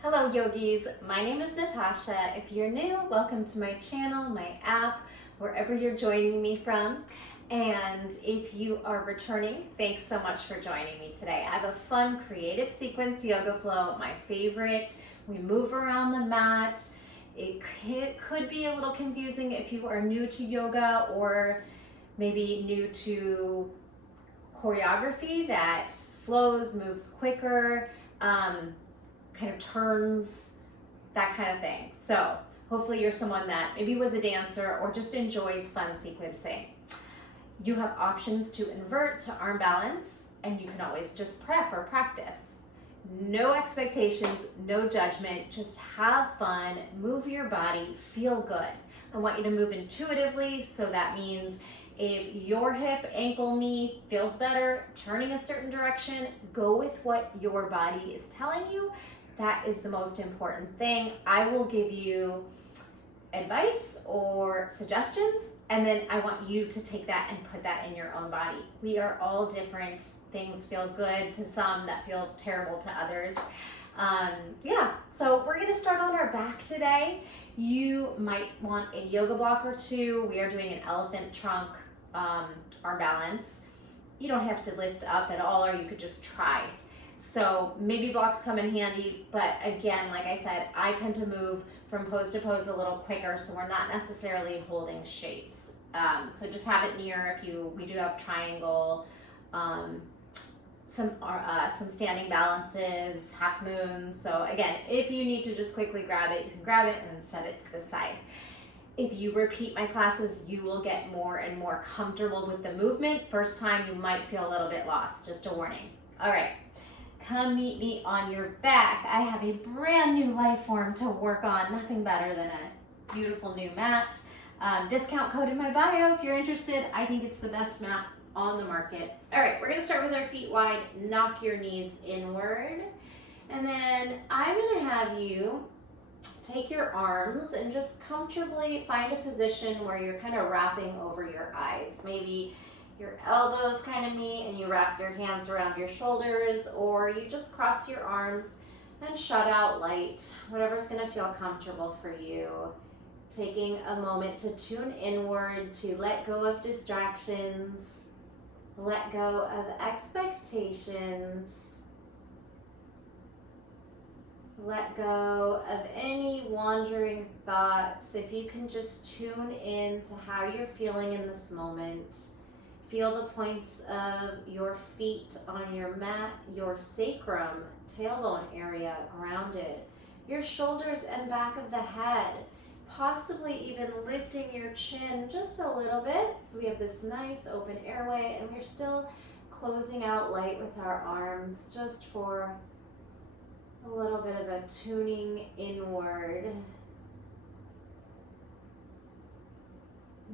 Hello yogis, my name is Natasha. If you're new, welcome to my channel, my app, wherever you're joining me from. And if you are returning, thanks so much for joining me today. I have a fun creative sequence yoga flow, my favorite. We move around the mat. It could be a little confusing if you are new to yoga or maybe new to choreography that flows, moves quicker, kind of turns, that kind of thing. So hopefully you're someone that maybe was a dancer or just enjoys fun sequencing. You have options to invert to arm balance, and you can always just prep or practice. No expectations, no judgment, just have fun, move your body, feel good. I want you to move intuitively, so that means if your hip, ankle, knee feels better, turning a certain direction, go with what your body is telling you. That is the most important thing. I will give you advice or suggestions, and then I want you to take that and put that in your own body. We are all different. Things feel good to some that feel terrible to others. So we're gonna start on our back today. You might want a yoga block or two. We are doing an elephant trunk arm balance. You don't have to lift up at all, or you could just try. So maybe blocks come in handy, but again, like I said, I tend to move from pose to pose a little quicker, so we're not necessarily holding shapes. So just have it near. We do have triangle, some standing balances, half moon. So again, if you need to just quickly grab it, you can grab it and then set it to the side. If you repeat my classes, you will get more and more comfortable with the movement. First time, you might feel a little bit lost, just a warning. All right. Come meet me on your back. I have a brand new life form to work on. Nothing better than a beautiful new mat. Discount code in my bio if you're interested. I think it's the best mat on the market. All right, we're gonna start with our feet wide. Knock your knees inward. And then I'm gonna have you take your arms and just comfortably find a position where you're kind of wrapping over your eyes. Maybe your elbows kind of meet and you wrap your hands around your shoulders, or you just cross your arms and shut out light, whatever's going to feel comfortable for you. Taking a moment to tune inward, to let go of distractions, let go of expectations, let go of any wandering thoughts. If you can just tune in to how you're feeling in this moment. Feel the points of your feet on your mat, your sacrum, tailbone area grounded, your shoulders and back of the head, possibly even lifting your chin just a little bit. So we have this nice open airway, and we're still closing out light with our arms just for a little bit of a tuning inward.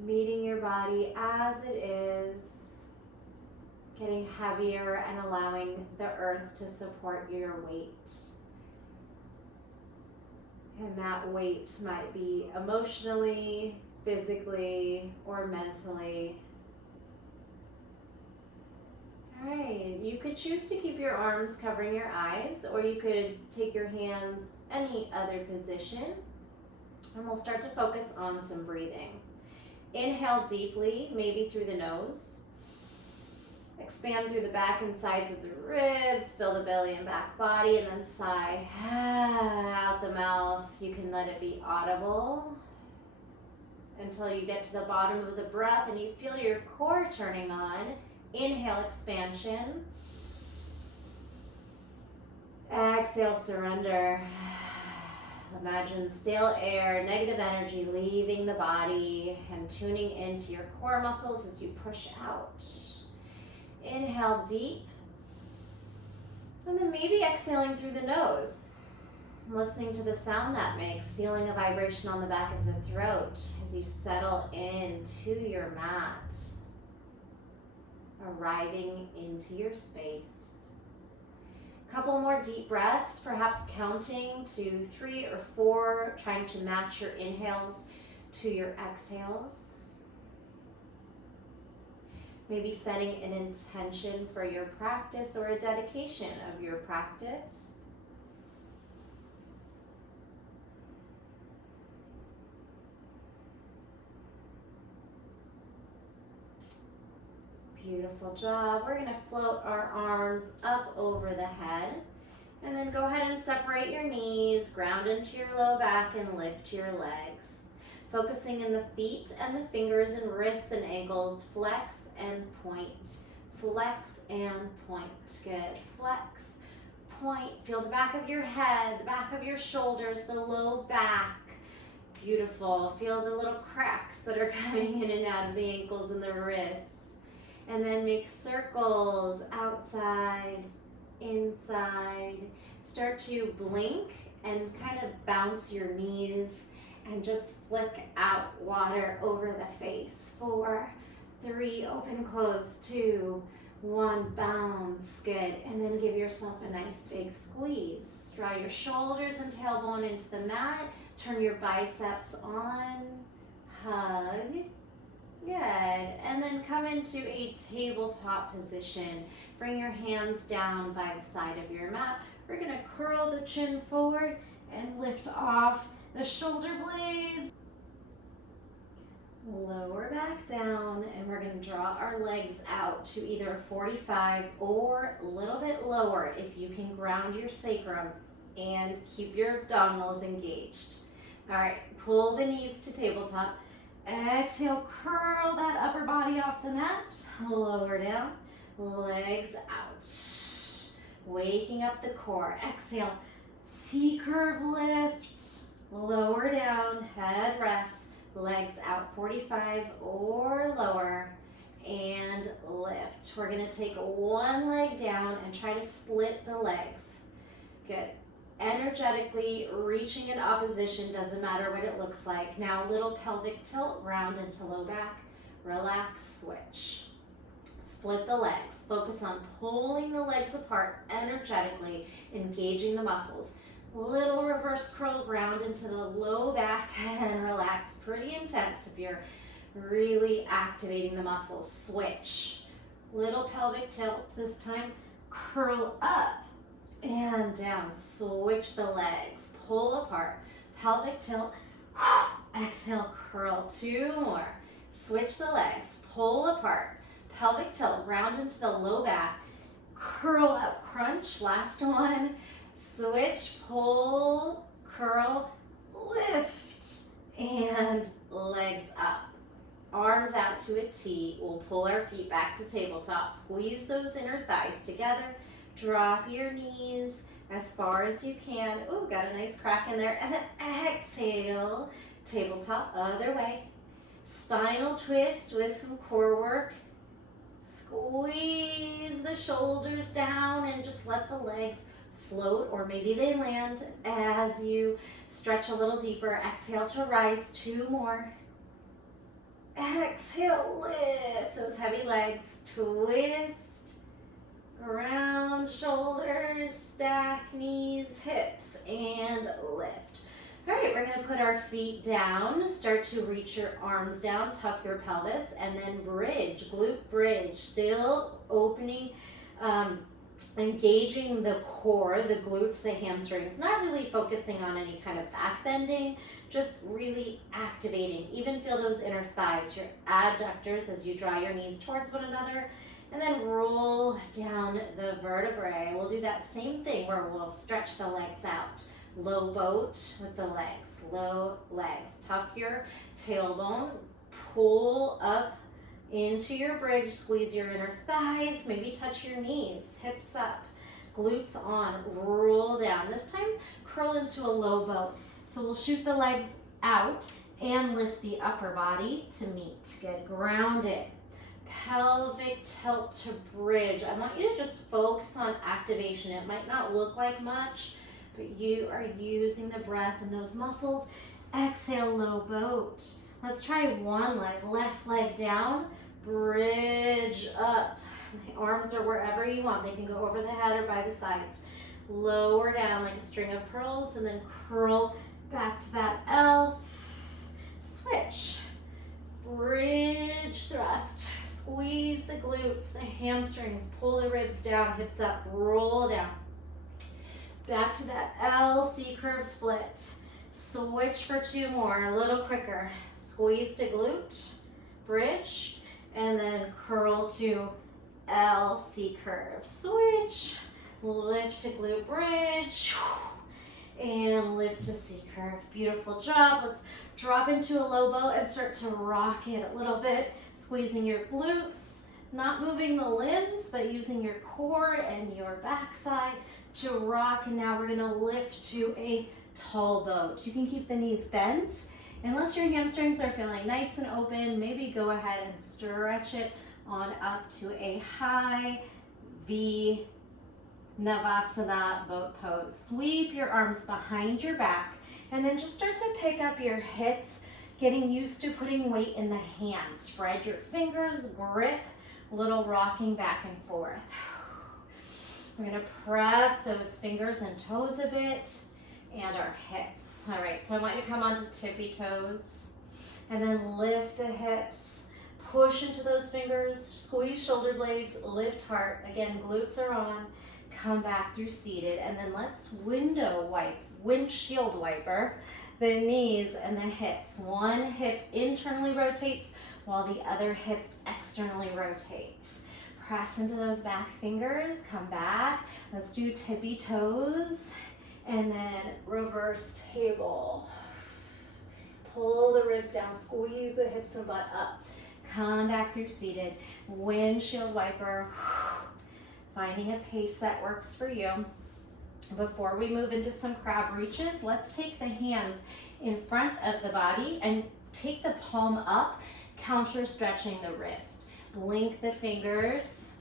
Meeting your body as it is, getting heavier and allowing the earth to support your weight. And that weight might be emotionally, physically, or mentally. All right, you could choose to keep your arms covering your eyes, or you could take your hands any other position. And we'll start to focus on some breathing. Inhale deeply, maybe through the nose. Expand through the back and sides of the ribs, fill the belly and back body, and then sigh out the mouth. You can let it be audible until you get to the bottom of the breath and you feel your core turning on. Inhale, expansion. Exhale, surrender. Imagine stale air, negative energy leaving the body and tuning into your core muscles as you push out. Inhale deep, and then maybe exhaling through the nose. Listening to the sound that makes, feeling a vibration on the back of the throat as you settle into your mat, arriving into your space. Couple more deep breaths, perhaps counting to 3 or 4, trying to match your inhales to your exhales. Maybe setting an intention for your practice or a dedication of your practice. Beautiful job. We're going to float our arms up over the head. And then go ahead and separate your knees, ground into your low back, and lift your legs. Focusing in the feet and the fingers and wrists and ankles. Flex and point. Flex and point. Good. Flex, point. Feel the back of your head, the back of your shoulders, the low back. Beautiful. Feel the little cracks that are coming in and out of the ankles and the wrists. And then make circles outside, inside. Start to blink and kind of bounce your knees and just flick out water over the face. 4, 3, open, close, 2, 1, bounce. Good. And then give yourself a nice big squeeze. Draw your shoulders and tailbone into the mat. Turn your biceps on. Hug. Good. And then come into a tabletop position. Bring your hands down by the side of your mat. We're going to curl the chin forward and lift off the shoulder blades. Lower back down, and we're going to draw our legs out to either 45 or a little bit lower if you can ground your sacrum and keep your abdominals engaged. All right, pull the knees to tabletop. Exhale, curl that upper body off the mat. Lower down, legs out. Waking up the core. Exhale, C-curve lift. Lower down, head rest, legs out 45 or lower, and lift. We're going to take one leg down and try to split the legs. Good. Energetically reaching in opposition, doesn't matter what it looks like. Now little pelvic tilt, round into low back, relax, switch. Split the legs. Focus on pulling the legs apart energetically, engaging the muscles. Little reverse curl, ground into the low back and relax. Pretty intense if you're really activating the muscles. Switch. Little pelvic tilt. This time curl up and down. Switch the legs. Pull apart. Pelvic tilt. Exhale, curl. 2 more. Switch the legs. Pull apart. Pelvic tilt. Round into the low back. Curl up. Crunch. Last one. Switch, pull, curl, lift, and legs up. Arms out to a T. We'll pull our feet back to tabletop. Squeeze those inner thighs together. Drop your knees as far as you can. Oh, got a nice crack in there. And then exhale, tabletop, other way. Spinal twist with some core work. Squeeze the shoulders down and just let the legs float, or maybe they land as you stretch a little deeper. Exhale to rise. 2 more. Exhale, lift those heavy legs. Twist, ground, shoulders, stack, knees, hips, and lift. All right, we're going to put our feet down. Start to reach your arms down, tuck your pelvis, and then bridge, glute bridge. Still opening, engaging the core, the glutes, the hamstrings, not really focusing on any kind of back bending, just really activating. Even feel those inner thighs, your adductors as you draw your knees towards one another, and then roll down the vertebrae. We'll do that same thing where we'll stretch the legs out. Low boat with the legs, low legs. Tuck your tailbone, pull up into your bridge, squeeze your inner thighs, maybe touch your knees, hips up, glutes on, roll down. This time, curl into a low boat. So we'll shoot the legs out and lift the upper body to meet. Get grounded. Pelvic tilt to bridge. I want you to just focus on activation. It might not look like much, but you are using the breath and those muscles. Exhale, low boat. Let's try one leg, left leg down, bridge up. My arms are wherever you want. They can go over the head or by the sides. Lower down like a string of pearls and then curl back to that L. Switch. Bridge thrust. Squeeze the glutes, the hamstrings, pull the ribs down, hips up, roll down. Back to that L, C-curve split. Switch for 2 more, a little quicker. Squeeze to glute, bridge, and then curl to L, C curve. Switch, lift to glute bridge, and lift to C curve. Beautiful job. Let's drop into a low boat and start to rock it a little bit, squeezing your glutes, not moving the limbs, but using your core and your backside to rock. And now we're gonna lift to a tall boat. You can keep the knees bent. Unless your hamstrings are feeling nice and open, maybe go ahead and stretch it on up to a high V Navasana boat pose. Sweep your arms behind your back and then just start to pick up your hips, getting used to putting weight in the hands. Spread your fingers, grip, little rocking back and forth. We're gonna prep those fingers and toes a bit and our hips. All right, so I want you to come onto tippy toes and then lift the hips, push into those fingers, squeeze shoulder blades, lift heart. Again, glutes are on. Come back through seated, and then let's windshield wiper the knees and the hips. One hip internally rotates while the other hip externally rotates. Press into those back fingers, come back. Let's do tippy toes, and then reverse table. Pull the ribs down, squeeze the hips and butt up. Come back through seated, windshield wiper. Finding a pace that works for you. Before we move into some crab reaches, let's take the hands in front of the body and take the palm up, counter stretching the wrist. Blink the fingers,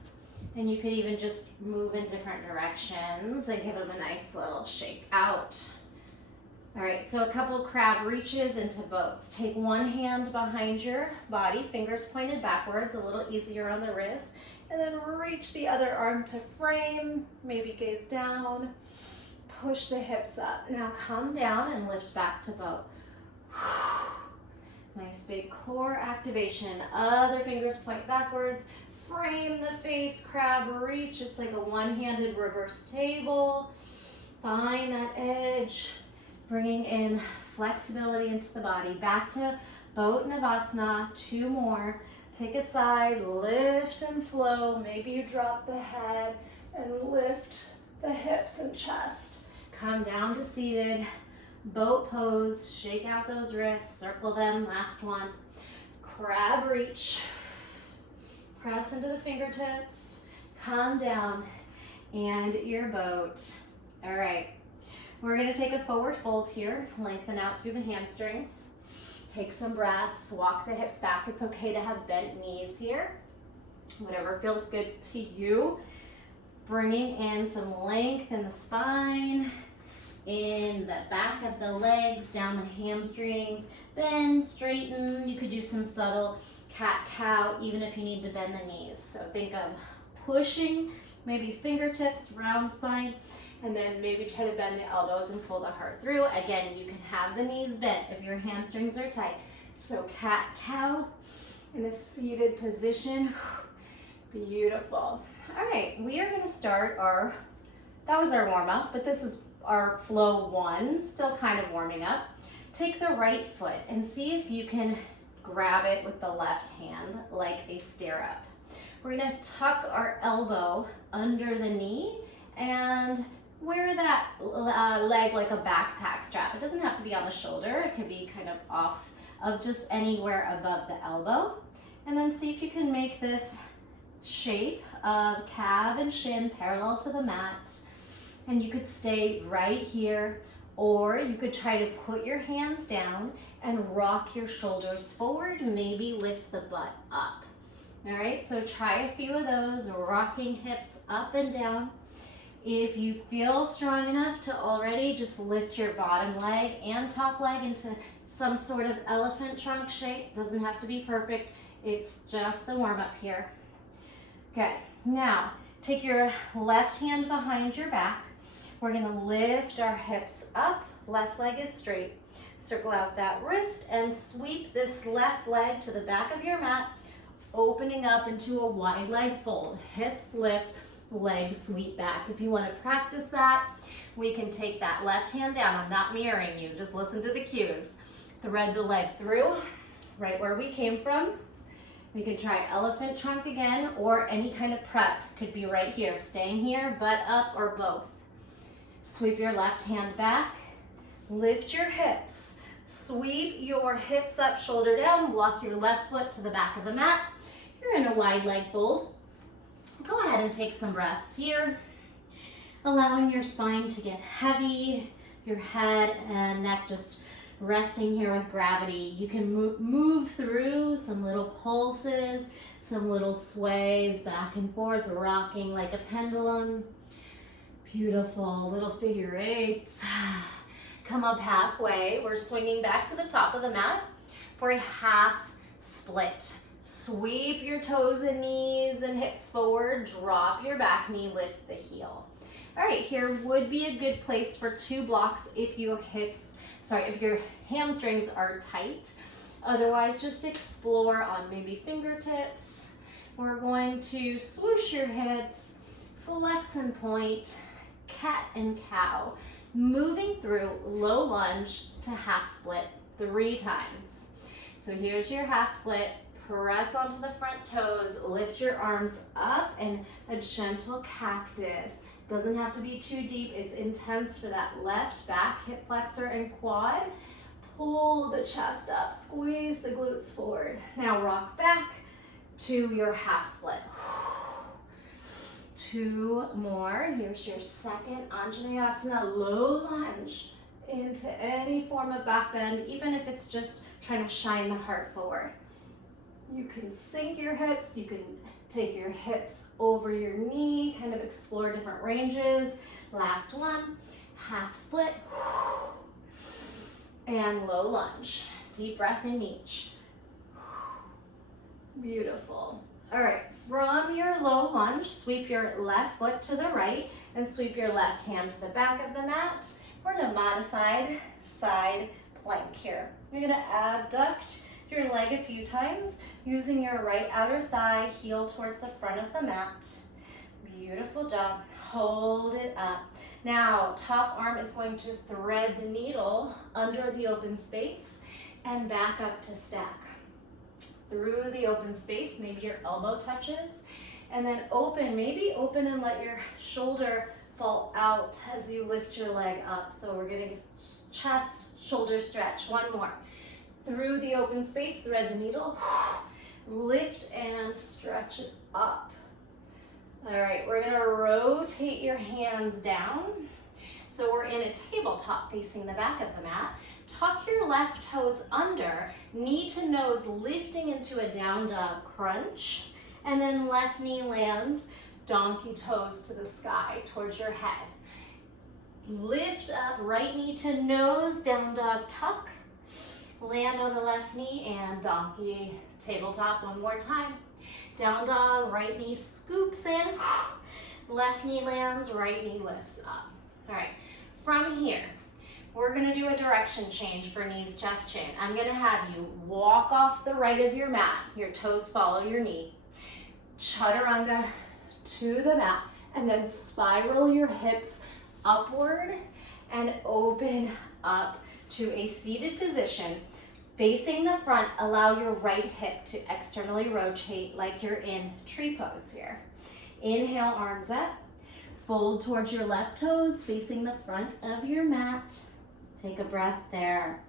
and you could even just move in different directions and give them a nice little shake out. All right, so a couple crab reaches into boats. Take one hand behind your body, fingers pointed backwards, a little easier on the wrist. And then reach the other arm to frame, maybe gaze down, push the hips up. Now come down and lift back to boat. Nice big core activation. Other fingers point backwards, frame the face, crab reach. It's like a one-handed reverse table. Find that edge, bringing in flexibility into the body. Back to boat Navasana, 2 more. Pick a side, lift and flow. Maybe you drop the head and lift the hips and chest. Come down to seated, boat pose, shake out those wrists, circle them, last one. Crab reach, press into the fingertips, come down, and your boat. All right, we're gonna take a forward fold here, lengthen out through the hamstrings. Take some breaths, walk the hips back. It's okay to have bent knees here. Whatever feels good to you. Bringing in some length in the spine, in the back of the legs, down the hamstrings. Bend, straighten. You could do some subtle cat-cow even if you need to bend the knees. So think of pushing, maybe fingertips, round spine, and then maybe try to bend the elbows and pull the heart through. Again, you can have the knees bent if your hamstrings are tight. So cat-cow in a seated position. Beautiful. All right, we are gonna start that was our warm-up, but this is our flow 1, still kind of warming up. Take the right foot and see if you can grab it with the left hand like a stirrup. We're gonna tuck our elbow under the knee and wear that leg like a backpack strap. It doesn't have to be on the shoulder. It could be kind of off of just anywhere above the elbow. And then see if you can make this shape of calf and shin parallel to the mat. And you could stay right here, or you could try to put your hands down and rock your shoulders forward, maybe lift the butt up. All right, so try a few of those, rocking hips up and down. If you feel strong enough to already just lift your bottom leg and top leg into some sort of elephant trunk shape. Doesn't have to be perfect. It's just the warm up here. Good. Now, take your left hand behind your back. We're gonna lift our hips up. Left leg is straight. Circle out that wrist and sweep this left leg to the back of your mat, opening up into a wide leg fold. Hips lift, legs sweep back. If you want to practice that, we can take that left hand down. I'm not mirroring you, just listen to the cues. Thread the leg through, right where we came from, We could try elephant trunk again, or any kind of prep. Could be right here, staying here, butt up, or both. Sweep your left hand back, lift your hips. Sweep your hips up, shoulder down, walk your left foot to the back of the mat. You're in a wide leg fold. Go ahead and take some breaths here, allowing your spine to get heavy, your head and neck just resting here with gravity. You can move through some little pulses, some little sways back and forth, rocking like a pendulum. Beautiful little figure eights. Come up halfway. We're swinging back to the top of the mat for a half split. Sweep your toes and knees and hips forward. Drop your back knee, lift the heel. All right, here would be a good place for 2 blocks if your hamstrings are tight. Otherwise, just explore on maybe fingertips. We're going to swoosh your hips, flex and point, cat and cow. Moving through low lunge to half split 3 times. So here's your half split. Press onto the front toes, lift your arms up, and a gentle cactus. Doesn't have to be too deep. It's intense for that left back hip flexor and quad. Pull the chest up, squeeze the glutes forward. Now rock back to your half split. 2 more. Here's your second Anjaneyasana, low lunge into any form of back bend, even if it's just trying to shine the heart forward. You can sink your hips, you can take your hips over your knee, kind of explore different ranges. Last one, half split, and low lunge. Deep breath in each. Beautiful. All right, from your low lunge, sweep your left foot to the right and sweep your left hand to the back of the mat. We're in a modified side plank here. You're gonna abduct your leg a few times, using your right outer thigh, heel towards the front of the mat. Beautiful job. Hold it up. Now, top arm is going to thread the needle under the open space and back up to stack. Through the open space, maybe your elbow touches, and then open, maybe open and let your shoulder fall out as you lift your leg up. So we're getting a chest, shoulder stretch. One more. Through the open space, thread the needle, lift and stretch it up. All right, we're gonna rotate your hands down. So we're in a tabletop facing the back of the mat. Tuck your left toes under, knee to nose, lifting into a down dog crunch, and then left knee lands, donkey toes to the sky towards your head. Lift up, right knee to nose, down dog tuck, land on the left knee, and donkey tabletop one more time. Down dog, right knee scoops in, left knee lands, right knee lifts up. All right, from here, we're gonna do a direction change for knees, chest, chin. I'm gonna have you walk off the right of your mat, your toes follow your knee, chaturanga to the mat, and then spiral your hips upward and open up to a seated position. Facing the front, allow your right hip to externally rotate like you're in tree pose here. Inhale, arms up. Fold towards your left toes, facing the front of your mat. Take a breath there.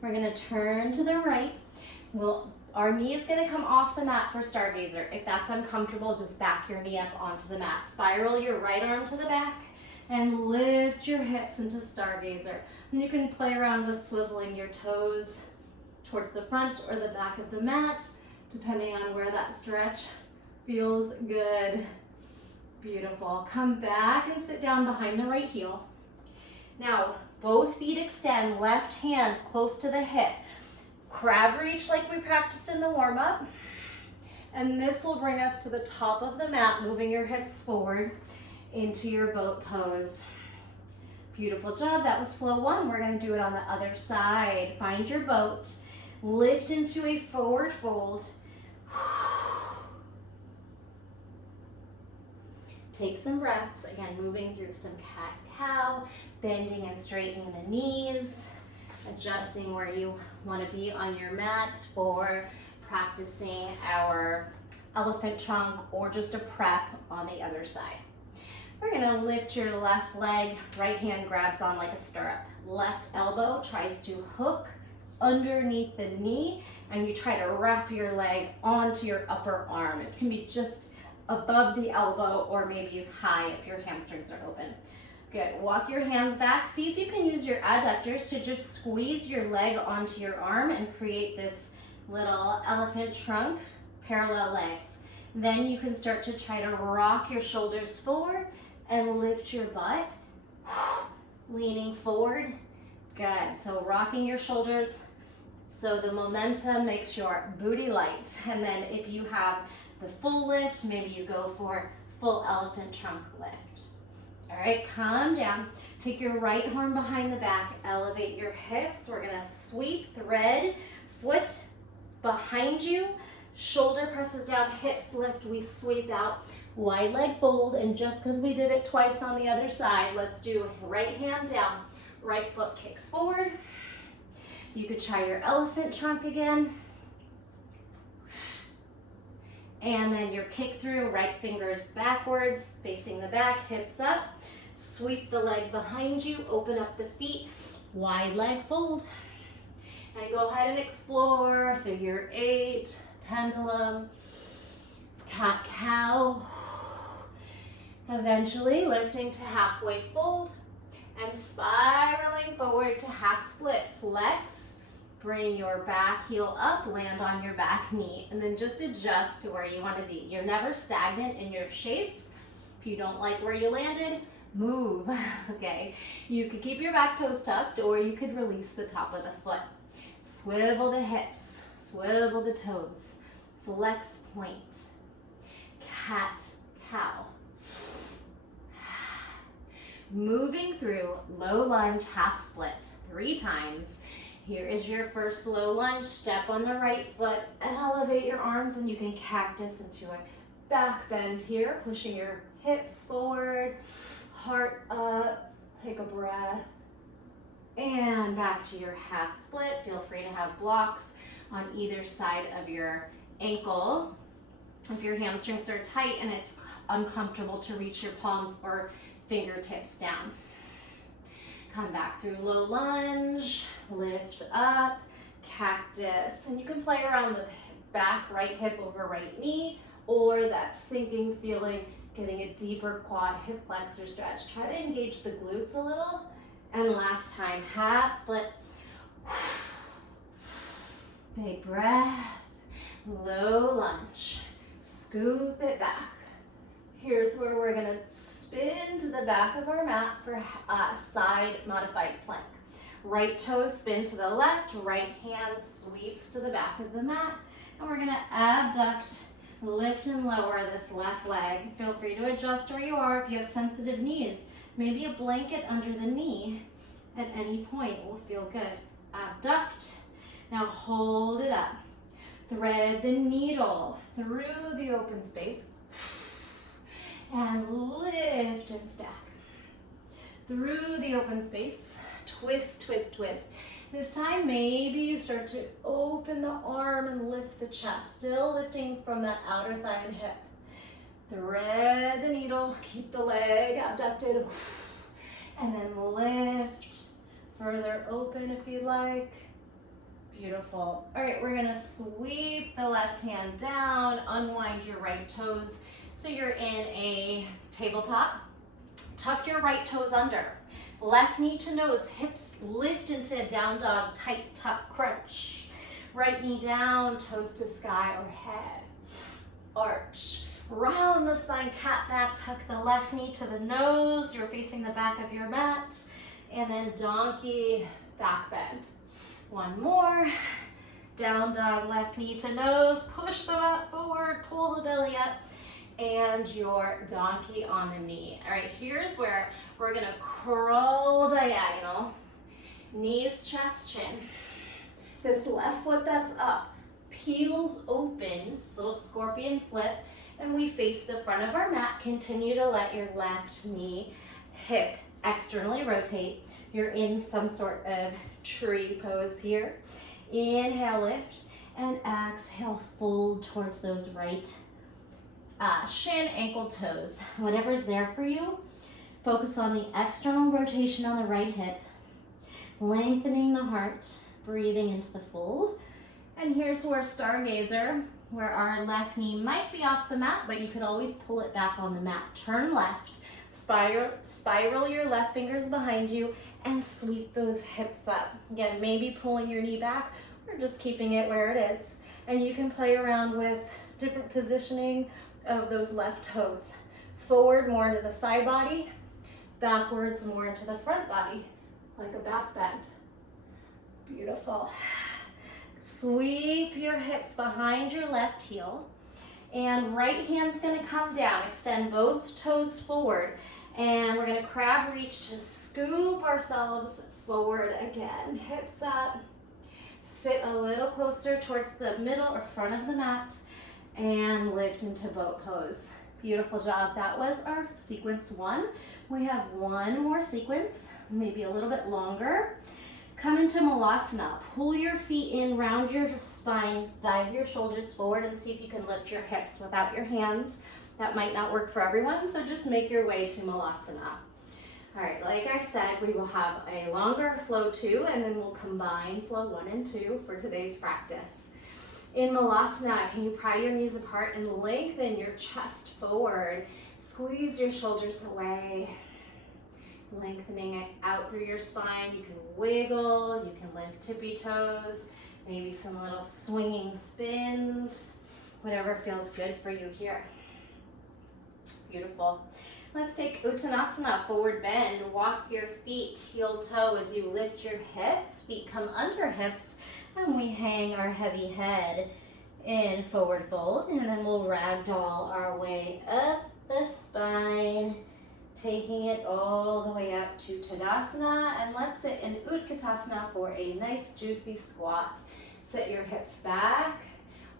We're gonna turn to the right. Our knee is gonna come off the mat for Stargazer. If that's uncomfortable, just back your knee up onto the mat. Spiral your right arm to the back and lift your hips into Stargazer. And you can play around with swiveling your toes towards the front or the back of the mat, depending on where that stretch feels good. Beautiful. Come back and sit down behind the right heel. Now, both feet extend, left hand close to the hip. Crab reach like we practiced in the warm-up. And this will bring us to the top of the mat, moving your hips forward into your boat pose. Beautiful job. That was flow 1. We're going to do it on the other side. Find your boat. Lift into a forward fold. Take some breaths. Again, moving through some cat-cow, bending and straightening the knees. adjusting where you want to be on your mat for practicing our elephant trunk or just a prep on the other side. We're going to lift your left leg, right hand grabs on like a stirrup. Left elbow tries to hook underneath the knee, and you try to wrap your leg onto your upper arm. It can be just above the elbow or maybe high if your hamstrings are open. Good. Walk your hands back. See if you can use your adductors to just squeeze your leg onto your arm and create this little elephant trunk, parallel legs. Then you can start to try to rock your shoulders forward and lift your butt, leaning forward. Good. So rocking your shoulders so the momentum makes your booty light. And then if you have the full lift, maybe you go for full elephant trunk lift. All right, calm down. Take your right arm behind the back, elevate your hips. We're gonna sweep, thread, foot behind you, shoulder presses down, hips lift, we sweep out, wide leg fold, and just because we did it twice on the other side, let's do right hand down, right foot kicks forward. You could try your elephant trunk again. And then your kick through, right fingers backwards, facing the back, hips up. Sweep the leg behind you, open up the feet, wide leg fold. And go ahead and explore figure 8, pendulum, cat cow. Eventually lifting to halfway fold and spiraling forward to half split. Flex, bring your back heel up, land on your back knee, and then just adjust to where you want to be. You're never stagnant in your shapes. If you don't like where you landed, move, okay? You could keep your back toes tucked, or you could release the top of the foot. Swivel the hips, swivel the toes, flex point, cat, cow. Moving through low lunge, half split, 3 times. Here is your first low lunge. Step on the right foot, elevate your arms, and you can cactus into a back bend here, pushing your hips forward, heart up, take a breath, and back to your half split. Feel free to have blocks on either side of your ankle. If your hamstrings are tight and it's uncomfortable to reach your palms or fingertips down. Come back through low lunge, lift up, cactus, and you can play around with back, right hip over right knee, or that sinking feeling, getting a deeper quad hip flexor stretch. Try to engage the glutes a little. And last time, half split. Big breath, low lunge, scoop it back. Here's where we're gonna spin to the back of our mat for side modified plank. Right toes spin to the left, right hand sweeps to the back of the mat, and we're gonna abduct, lift and lower this left leg. Feel free to adjust where you are if you have sensitive knees. Maybe a blanket under the knee at any point will feel good. Abduct, now hold it up. Thread the needle through the open space and lift and stack. Through the open space, twist, twist, twist. This time, maybe you start to open the arm and lift the chest, still lifting from that outer thigh and hip. Thread the needle, keep the leg abducted, and then lift, further open if you like. Beautiful. All right, we're gonna sweep the left hand down, unwind your right toes so you're in a tabletop. Tuck your right toes under. Left knee to nose, hips lift into a down dog, tight tuck crunch. Right knee down, toes to sky or head. Arch. Round the spine, cat back, tuck the left knee to the nose. You're facing the back of your mat. And then donkey, back bend. One more. Down dog, left knee to nose. Push the mat forward, pull the belly up. And your donkey on the knee. All right, here's where we're gonna crawl diagonal. Knees, chest, chin. This left foot that's up peels open, little scorpion flip, and we face the front of our mat. Continue to let your left knee hip externally rotate. You're in some sort of tree pose here. Inhale, lift, and exhale, fold towards those right shin, ankle, toes. Whatever's there for you, focus on the external rotation on the right hip, lengthening the heart, breathing into the fold. And here's where stargazer, where our left knee might be off the mat, but you could always pull it back on the mat. Turn left, spiral your left fingers behind you, and sweep those hips up. Again, maybe pulling your knee back or just keeping it where it is. And you can play around with different positioning of those left toes. Forward more into the side body, backwards more into the front body, like a back bend. Beautiful. Sweep your hips behind your left heel, and right hand's gonna come down. Extend both toes forward, and we're gonna crab reach to scoop ourselves forward again. Hips up, sit a little closer towards the middle or front of the mat, and lift into boat pose. Beautiful job. That was our sequence 1. We have one more sequence, maybe a little bit longer. Come into Malasana. Pull your feet in, round your spine, dive your shoulders forward, and see if you can lift your hips without your hands. That might not work for everyone, so just make your way to Malasana. All right, like I said, we will have a longer flow 2, and then we'll combine flow 1 and 2 for today's practice. In Malasana, can you pry your knees apart and lengthen your chest forward? Squeeze your shoulders away. Lengthening it out through your spine. You can wiggle, you can lift tippy toes, maybe some little swinging spins, whatever feels good for you here. Beautiful. Let's take Uttanasana, forward bend. Walk your feet heel toe as you lift your hips. Feet come under hips, and we hang our heavy head in forward fold, and then we'll ragdoll our way up the spine, taking it all the way up to Tadasana, and let's sit in Utkatasana for a nice juicy squat. Sit your hips back,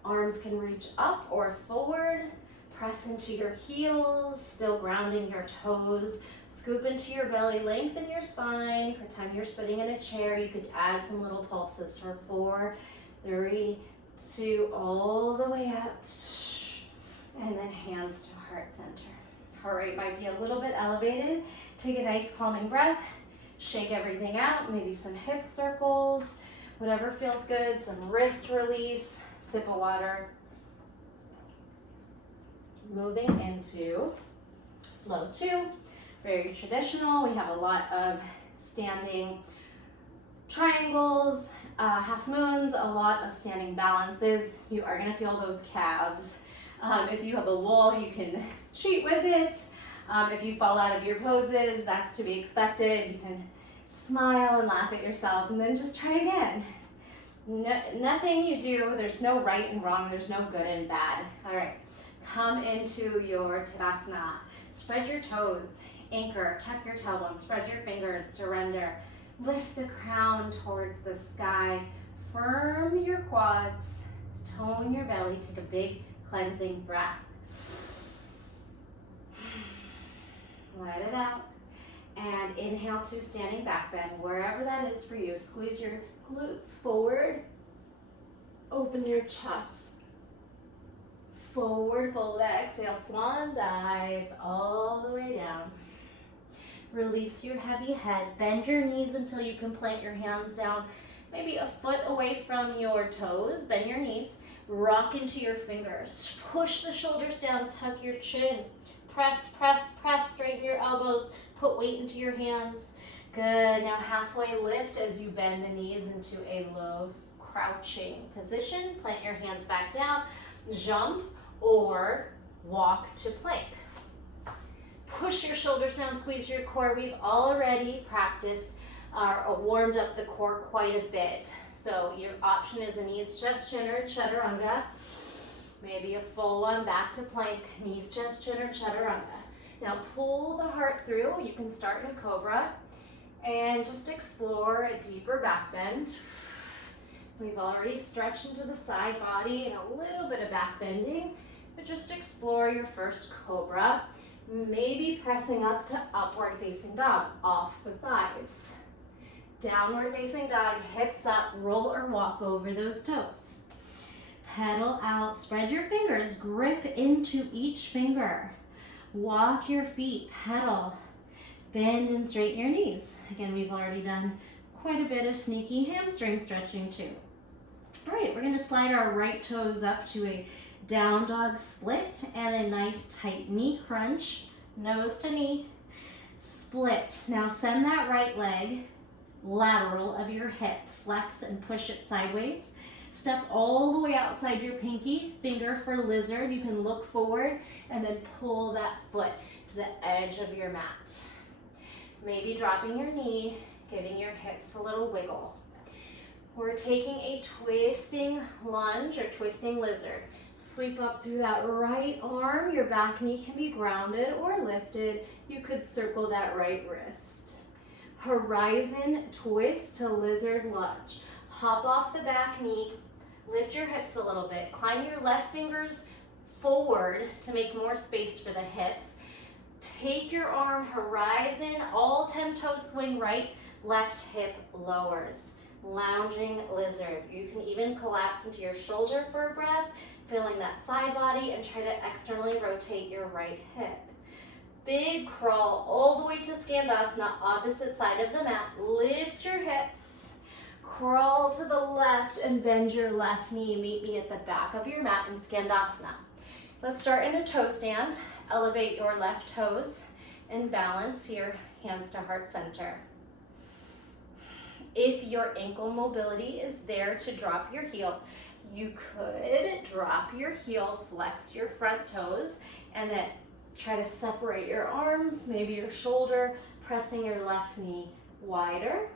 arms can reach up or forward, press into your heels, still grounding your toes, scoop into your belly, lengthen your spine, pretend you're sitting in a chair. You could add some little pulses for 4, 3, 2, all the way up, and then hands to heart center. Heart rate might be a little bit elevated. Take a nice calming breath, shake everything out, maybe some hip circles, whatever feels good, some wrist release, sip of water. Moving into flow 2, very traditional. We have a lot of standing triangles, half moons, a lot of standing balances. You are gonna feel those calves. If you have a wall, you can cheat with it. If you fall out of your poses, that's to be expected. You can smile and laugh at yourself, and then just try again. Nothing you do, there's no right and wrong, there's no good and bad. All right, come into your Tadasana. Spread your toes, anchor, tuck your tailbone, spread your fingers, surrender. Lift the crown towards the sky. Firm your quads, tone your belly, take a big cleansing breath. Let it out. And inhale to standing back bend, wherever that is for you. Squeeze your glutes forward. Open your chest. Forward fold, exhale, swan dive all the way down. Release your heavy head. Bend your knees until you can plant your hands down, maybe a foot away from your toes. Bend your knees. Rock into your fingers. Push the shoulders down, tuck your chin. Press, press, press, straighten your elbows. Put weight into your hands. Good, now halfway lift as you bend the knees into a low crouching position. Plant your hands back down, jump or walk to plank. Push your shoulders down, squeeze your core. We've already practiced or warmed up the core quite a bit. So your option is a knees, chest, chin, or chaturanga. Maybe a full one back to plank, knees, chest, chin, or chaturanga. Now pull the heart through. You can start in cobra and just explore a deeper back bend. We've already stretched into the side body and a little bit of back bending, but just explore your first cobra. Maybe pressing up to upward facing dog, off the thighs. Downward facing dog, hips up, roll or walk over those toes. Pedal out, spread your fingers, grip into each finger. Walk your feet, pedal. Bend and straighten your knees. Again, we've already done quite a bit of sneaky hamstring stretching too. All right, we're gonna slide our right toes up to a down dog split and a nice tight knee crunch, nose to knee, split. Now send that right leg lateral of your hip, flex and push it sideways. Step all the way outside your pinky finger for lizard. You can look forward and then pull that foot to the edge of your mat. Maybe dropping your knee, giving your hips a little wiggle. We're taking a twisting lunge or twisting lizard. Sweep up through that right arm. Your back knee can be grounded or lifted. You could circle that right wrist. Horizon twist to lizard lunge. Hop off the back knee, lift your hips a little bit. Climb your left fingers forward to make more space for the hips. Take your arm horizon, all 10 toes swing right, left hip lowers. Lounging lizard. You can even collapse into your shoulder for a breath, feeling that side body, and try to externally rotate your right hip. Big crawl all the way to Skandasana, opposite side of the mat. Lift your hips, crawl to the left and bend your left knee. Meet me at the back of your mat in Skandasana. Let's start in a toe stand. Elevate your left toes and balance your hands to heart center. If your ankle mobility is there to drop your heel, you could drop your heel, flex your front toes, and then try to separate your arms, maybe your shoulder, pressing your left knee wider.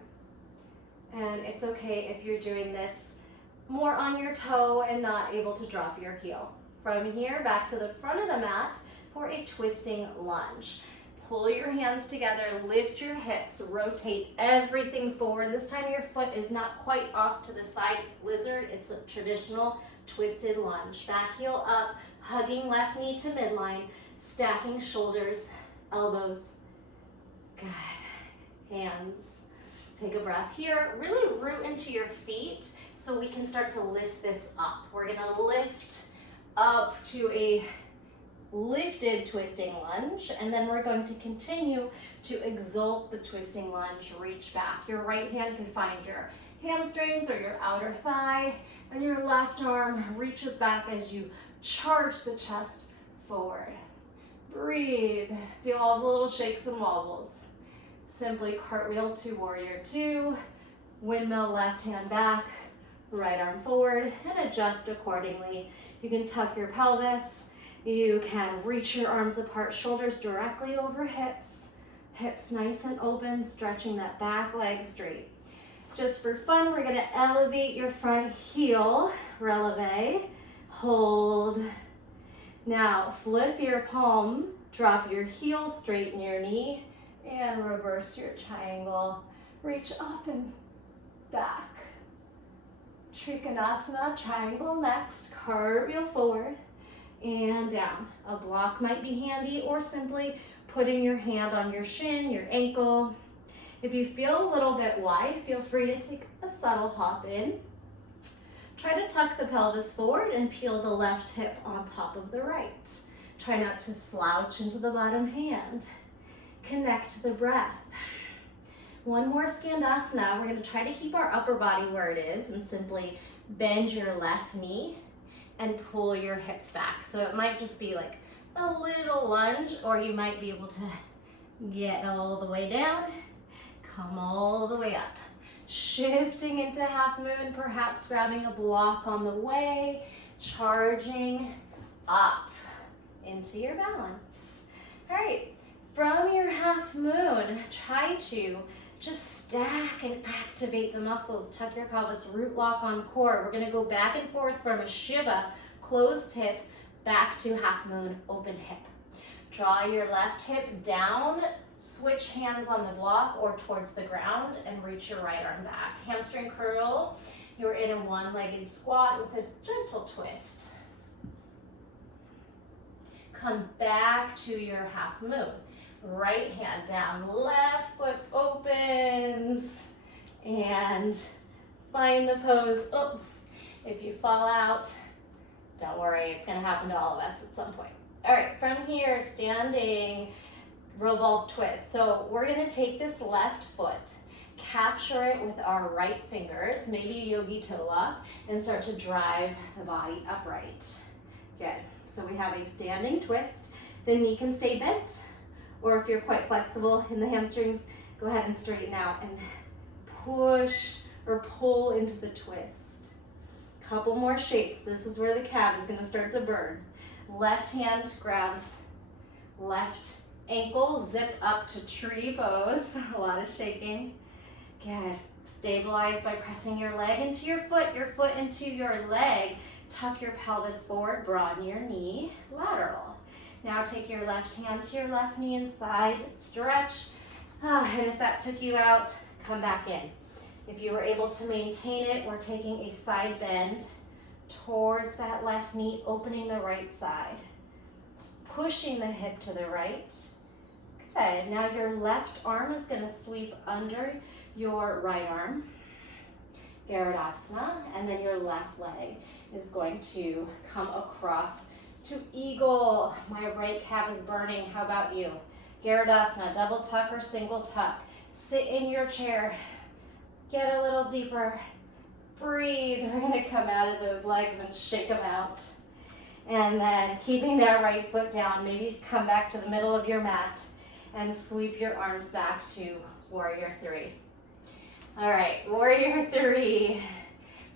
And it's okay if you're doing this more on your toe and not able to drop your heel. From here, back to the front of the mat for a twisting lunge. Pull your hands together, lift your hips, rotate everything forward. This time your foot is not quite off to the side lizard. It's a traditional twisted lunge. Back heel up, hugging left knee to midline, stacking shoulders, elbows. Good. Hands. Take a breath here. Really root into your feet so we can start to lift this up. We're gonna lift up to a lifted twisting lunge, and then we're going to continue to exalt the twisting lunge. Reach back. Your right hand can find your hamstrings or your outer thigh, and your left arm reaches back as you charge the chest forward. Breathe. Feel all the little shakes and wobbles. Simply cartwheel to warrior two, windmill left hand back, right arm forward, and adjust accordingly. You can tuck your pelvis. You can reach your arms apart, shoulders directly over hips, hips nice and open, stretching that back leg straight. Just for fun, we're gonna elevate your front heel, releve, hold. Now flip your palm, drop your heel, straighten your knee, and reverse your triangle. Reach up and back. Trikonasana, triangle next, cartwheel forward and down. A block might be handy, or simply putting your hand on your shin, your ankle. If you feel a little bit wide, feel free to take a subtle hop in. Try to tuck the pelvis forward and peel the left hip on top of the right. Try not to slouch into the bottom hand. Connect the breath. One more Skandasana. We're going to try to keep our upper body where it is and simply bend your left knee and pull your hips back. So it might just be like a little lunge, or you might be able to get all the way down, come all the way up. Shifting into half moon, perhaps grabbing a block on the way, charging up into your balance. All right, from your half moon, try to just stack and activate the muscles. Tuck your pelvis, root lock on core. We're gonna go back and forth from a Shiva, closed hip, back to half moon, open hip. Draw your left hip down, switch hands on the block or towards the ground, and reach your right arm back. Hamstring curl, you're in a one-legged squat with a gentle twist. Come back to your half moon. Right hand down, left foot opens, and find the pose. Oh, if you fall out, don't worry, it's gonna happen to all of us at some point. All right, from here, standing revolve twist. So we're gonna take this left foot, capture it with our right fingers, maybe a yogi toe lock, and start to drive the body upright. Good, so we have a standing twist. The knee can stay bent, or if you're quite flexible in the hamstrings, go ahead and straighten out and push or pull into the twist. Couple more shapes. This is where the calf is gonna start to burn. Left hand grabs left ankle, zip up to tree pose. A lot of shaking. Good. Stabilize by pressing your leg into your foot into your leg. Tuck your pelvis forward, broaden your knee, lateral. Now take your left hand to your left knee inside, stretch. And if that took you out, come back in. If you were able to maintain it, we're taking a side bend towards that left knee, opening the right side. Pushing the hip to the right. Good, now your left arm is gonna sweep under your right arm. Garudasana, and then your left leg is going to come across to eagle. My right calf is burning, how about you? Garudasana, double tuck or single tuck. Sit in your chair, get a little deeper, breathe. We're gonna come out of those legs and shake them out. And then keeping that right foot down, maybe come back to the middle of your mat and sweep your arms back to warrior three. All right, warrior three,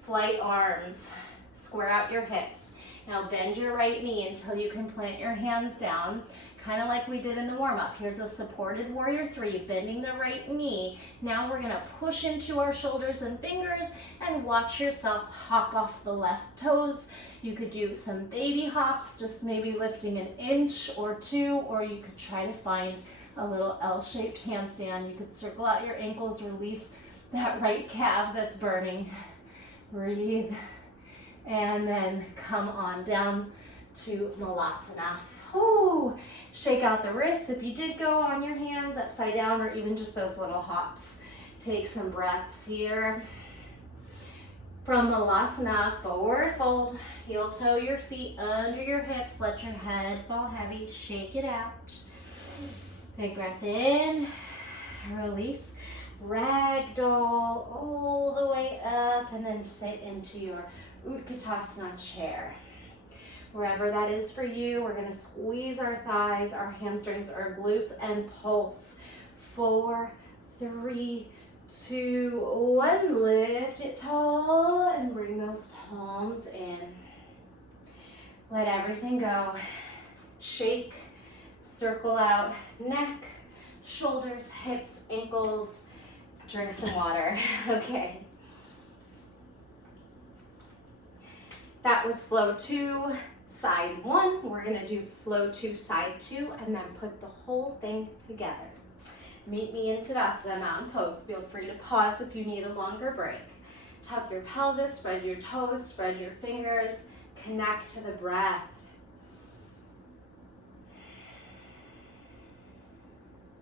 flight arms, square out your hips. Now bend your right knee until you can plant your hands down, kind of like we did in the warm-up. Here's a supported warrior three, bending the right knee. Now we're gonna push into our shoulders and fingers and watch yourself hop off the left toes. You could do some baby hops, just maybe lifting an inch or two, or you could try to find a little L-shaped handstand. You could circle out your ankles, release that right calf that's burning. Breathe. And then come on down to Malasana. Ooh, shake out the wrists. If you did go on your hands upside down, or even just those little hops. Take some breaths here. From Malasana, forward fold. Heel toe your feet under your hips. Let your head fall heavy. Shake it out. Big breath in. Release. Ragdoll all the way up, and then sit into your Utkatasana chair. Wherever that is for you, we're gonna squeeze our thighs, our hamstrings, our glutes, and pulse. 4, 3, 2, 1. Lift it tall and bring those palms in. Let everything go. Shake, circle out, neck, shoulders, hips, ankles. Drink some water. Okay. That was flow 2, side 1. We're gonna do flow 2, side 2, and then put the whole thing together. Meet me in Tadasana, mountain pose. Feel free to pause if you need a longer break. Tuck your pelvis, spread your toes, spread your fingers, connect to the breath.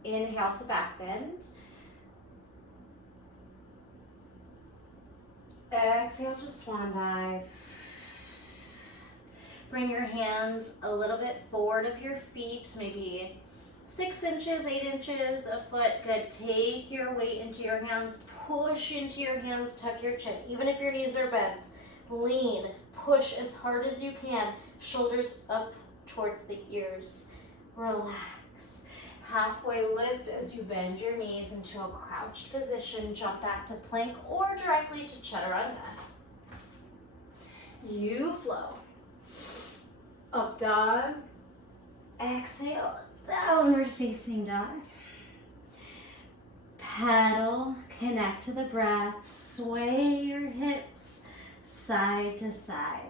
Inhale to back bend. Exhale to swan dive. Bring your hands a little bit forward of your feet, maybe 6 inches, 8 inches, a foot. Good. Take your weight into your hands, push into your hands, tuck your chin. Even if your knees are bent, lean, push as hard as you can, shoulders up towards the ears. Relax. Halfway lift as you bend your knees into a crouched position. Jump back to plank or directly to chaturanga. You flow. Up dog. Exhale, downward facing dog. Pedal, connect to the breath. Sway your hips side to side.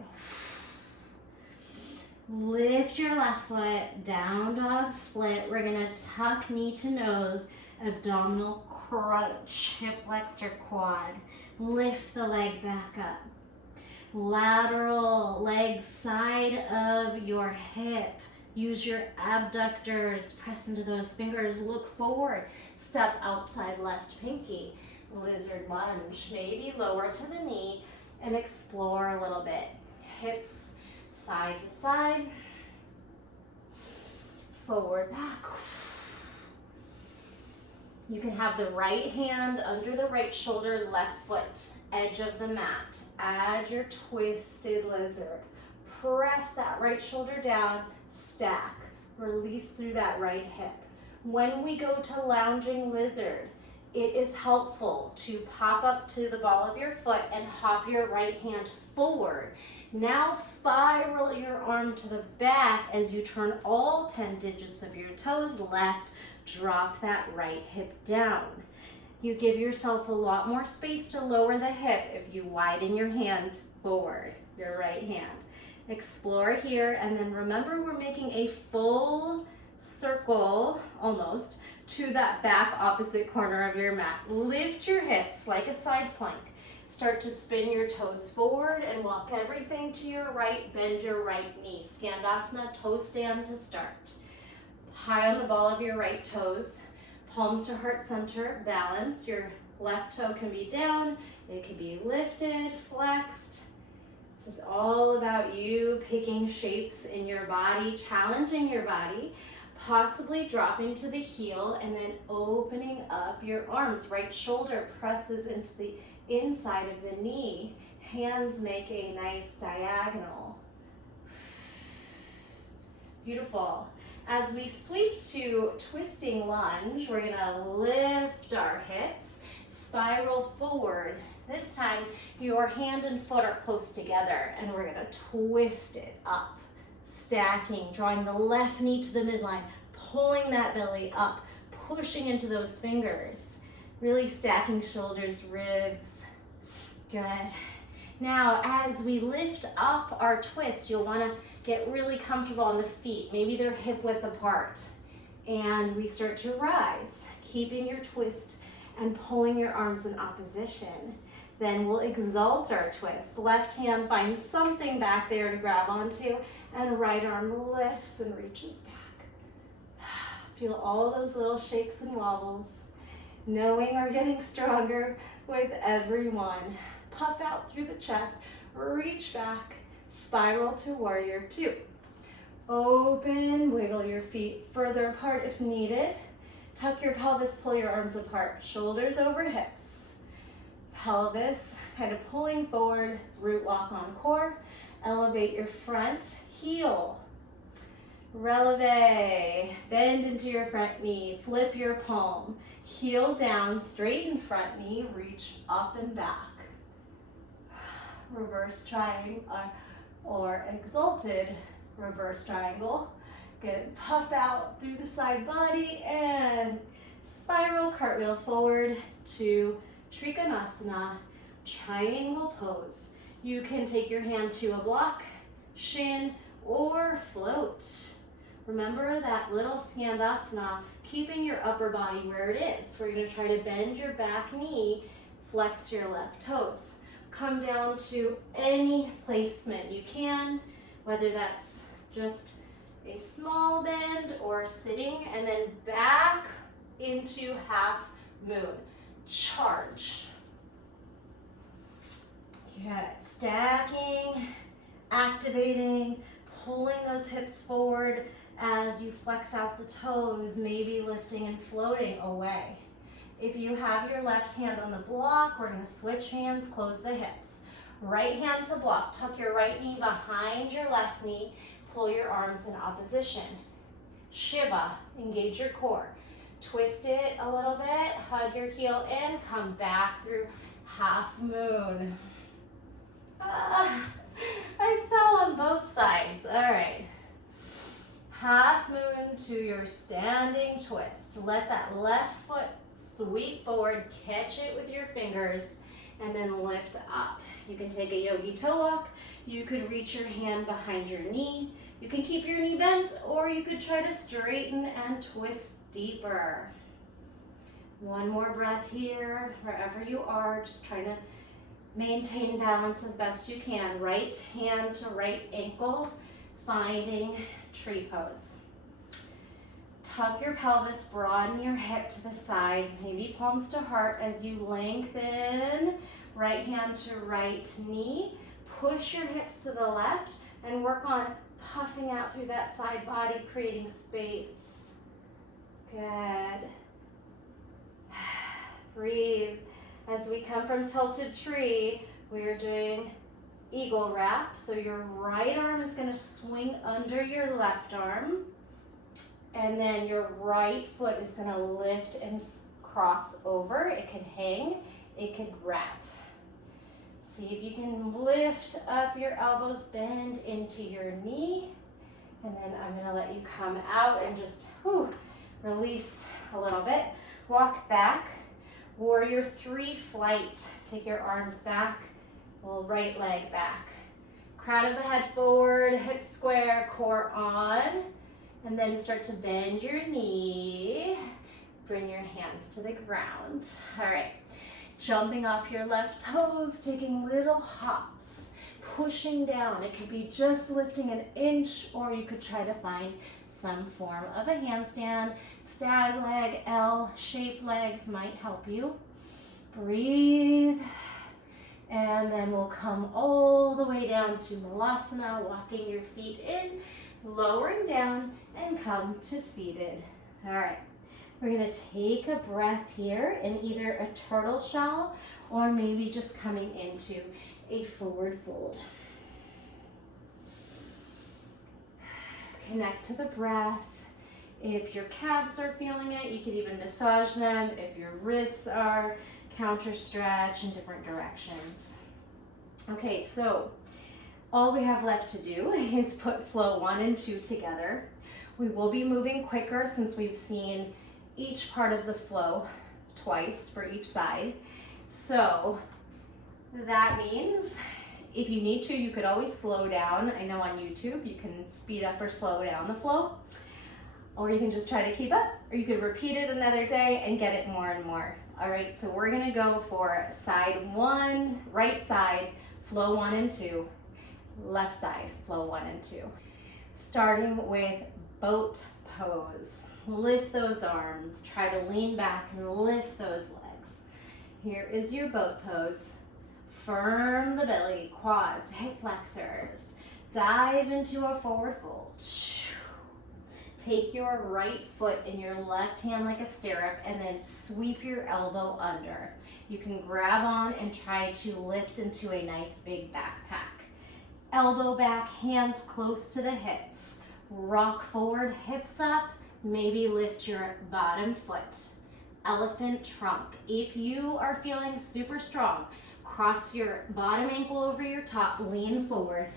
Lift your left foot, down dog split. We're gonna tuck knee to nose, abdominal crunch, hip flexor quad. Lift the leg back up. Lateral leg side of your hip. Use your abductors, press into those fingers, look forward, step outside left pinky, lizard lunge, maybe lower to the knee, and explore a little bit. Hips side to side, forward, back. You can have the right hand under the right shoulder, left foot, edge of the mat. Add your twisted lizard. Press that right shoulder down, stack. Release through that right hip. When we go to lounging lizard, it is helpful to pop up to the ball of your foot and hop your right hand forward. Now spiral your arm to the back as you turn all 10 digits of your toes left. Drop that right hip down. You give yourself a lot more space to lower the hip if you widen your hand forward, your right hand. Explore here, and then remember we're making a full circle, almost, to that back opposite corner of your mat. Lift your hips like a side plank. Start to spin your toes forward and walk everything to your right. Bend your right knee. Skandasana, toe stand to start. High on the ball of your right toes. Palms to heart center, balance. Your left toe can be down. It can be lifted, flexed. This is all about you picking shapes in your body, challenging your body, possibly dropping to the heel and then opening up your arms. Right shoulder presses into the inside of the knee. Hands make a nice diagonal. Beautiful. As we sweep to twisting lunge, we're gonna lift our hips, spiral forward. This time, your hand and foot are close together, and we're gonna twist it up, stacking, drawing the left knee to the midline, pulling that belly up, pushing into those fingers, really stacking shoulders, ribs. Good. Now, as we lift up our twist, you'll wanna get really comfortable on the feet. Maybe they're hip width apart. And we start to rise, keeping your twist and pulling your arms in opposition. Then we'll exalt our twist. Left hand finds something back there to grab onto, and right arm lifts and reaches back. Feel all those little shakes and wobbles, knowing we're getting stronger with every one. Puff out through the chest, reach back, spiral to warrior two. Open, wiggle your feet further apart if needed. Tuck your pelvis, pull your arms apart, shoulders over hips. Pelvis kind of pulling forward, root lock on core. Elevate your front heel. Releve, bend into your front knee, flip your palm. Heel down, straighten front knee, reach up and back. Reverse triangle or exalted reverse triangle. Good, puff out through the side body and spiral cartwheel forward to Trikonasana, triangle pose. You can take your hand to a block, shin, or float. Remember that little Skandasana, keeping your upper body where it is. We're gonna try to bend your back knee, flex your left toes. Come down to any placement you can, whether that's just a small bend or sitting, and then back into half moon. Charge. Good. Stacking, activating, pulling those hips forward as you flex out the toes, maybe lifting and floating away. If you have your left hand on the block, we're going to switch hands, close the hips. Right hand to block, tuck your right knee behind your left knee, pull your arms in opposition. Shiva, engage your core. Twist it a little bit, hug your heel in, come back through half moon. I fell on both sides. All right. Half moon to your standing twist. Let that left foot sweep forward, catch it with your fingers, and then lift up. You can take a yogi toe walk. You could reach your hand behind your knee. You can keep your knee bent, or you could try to straighten and twist deeper. One more breath here, wherever you are, just trying to maintain balance as best you can. Right hand to right ankle, finding tree pose. Tuck your pelvis, broaden your hip to the side, maybe palms to heart as you lengthen. Right hand to right knee. Push your hips to the left and work on puffing out through that side body, creating space. Good. Breathe. As we come from tilted tree, we are doing eagle wrap. So your right arm is going to swing under your left arm. And then your right foot is going to lift and cross over. It could hang, it could wrap. See if you can lift up your elbows, bend into your knee. And then I'm going to let you come out and just release a little bit. Walk back. Warrior 3 flight. Take your arms back, little right leg back. Crown of the head forward, hips square, core on. And then start to bend your knee. Bring your hands to the ground. All right. Jumping off your left toes, taking little hops, pushing down. It could be just lifting an inch, or you could try to find some form of a handstand. Stag leg, L-shaped legs might help you. Breathe. And then we'll come all the way down to Malasana, walking your feet in, lowering down, and come to seated. All right, we're gonna take a breath here in either a turtle shell or maybe just coming into a forward fold. Connect to the breath. If your calves are feeling it, you could even massage them. If your wrists are, counter stretch in different directions. Okay, so all we have left to do is put flow 1 and 2 together. We will be moving quicker since we've seen each part of the flow twice for each side. So that means if you need to, you could always slow down. I know on YouTube you can speed up or slow down the flow, or you can just try to keep up, or you could repeat it another day and get it more and more. All right, so we're gonna go for side 1, right side, flow 1 and 2, left side, flow 1 and 2. Starting with boat pose. Lift those arms, try to lean back and lift those legs. Here is your boat pose. Firm the belly, quads, hip flexors. Dive into a forward fold. Take your right foot in your left hand like a stirrup and then sweep your elbow under. You can grab on and try to lift into a nice big backpack. Elbow back, hands close to the hips. Rock forward, hips up. Maybe lift your bottom foot. Elephant trunk. If you are feeling super strong, cross your bottom ankle over your top, lean forward.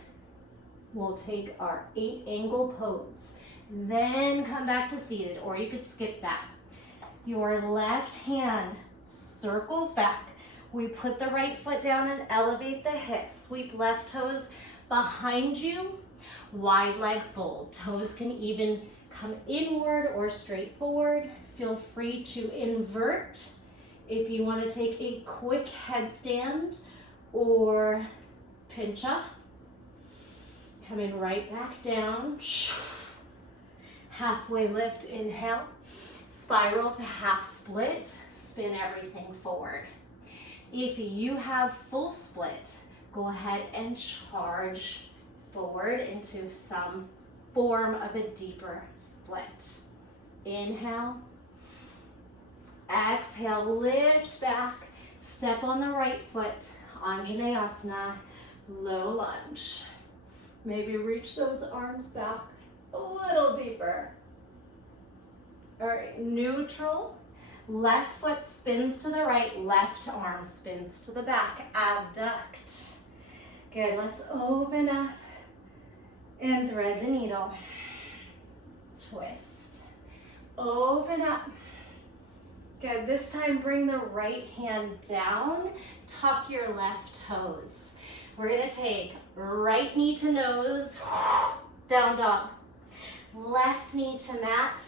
We'll take our 8 angle pose. Then come back to seated, or you could skip that. Your left hand circles back. We put the right foot down and elevate the hips. Sweep left toes behind you. Wide leg fold. Toes can even come inward or straight forward. Feel free to invert if you want to take a quick headstand or pinch up. Coming right back down. Halfway lift, inhale. Spiral to half split. Spin everything forward. If you have full split, go ahead and charge forward into some form of a deeper split. Inhale. Exhale, lift back. Step on the right foot. Anjaneyasana, low lunge. Maybe reach those arms back a little deeper. All right, neutral. Left foot spins to the right, left arm spins to the back. Abduct. Good, let's open up and thread the needle. Twist. Open up. Good, this time bring the right hand down, tuck your left toes. We're gonna take right knee to nose, down dog. Left knee to mat,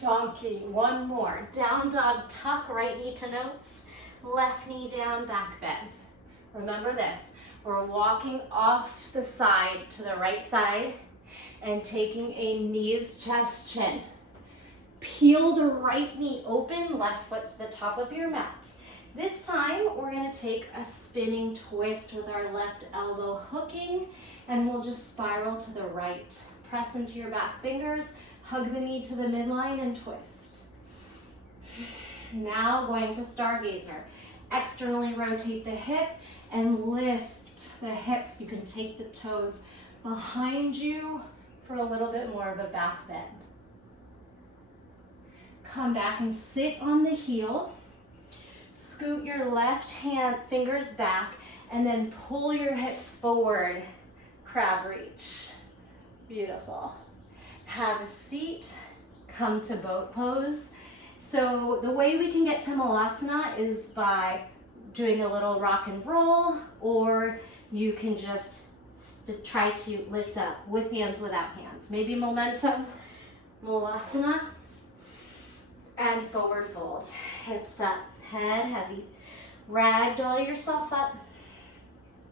donkey. One more, down dog, tuck, right knee to nose, left knee down, back bend. Remember this, we're walking off the side to the right side, And taking a knees, chest, chin. Peel the right knee open, left foot to the top of your mat. This time, we're gonna take a spinning twist with our left elbow hooking, and we'll just spiral to the right. Press into your back fingers, hug the knee to the midline and twist. Now going to Stargazer. Externally rotate the hip and lift the hips. You can take the toes behind you for a little bit more of a back bend. Come back and sit on the heel. Scoot your left hand fingers back and then pull your hips forward. Crab reach. Beautiful. Have a seat. Come to boat pose. So the way we can get to Malasana is by doing a little rock and roll, or you can just try to lift up with hands, without hands. Maybe momentum, Malasana, and forward fold. Hips up, head heavy. Ragdoll yourself up.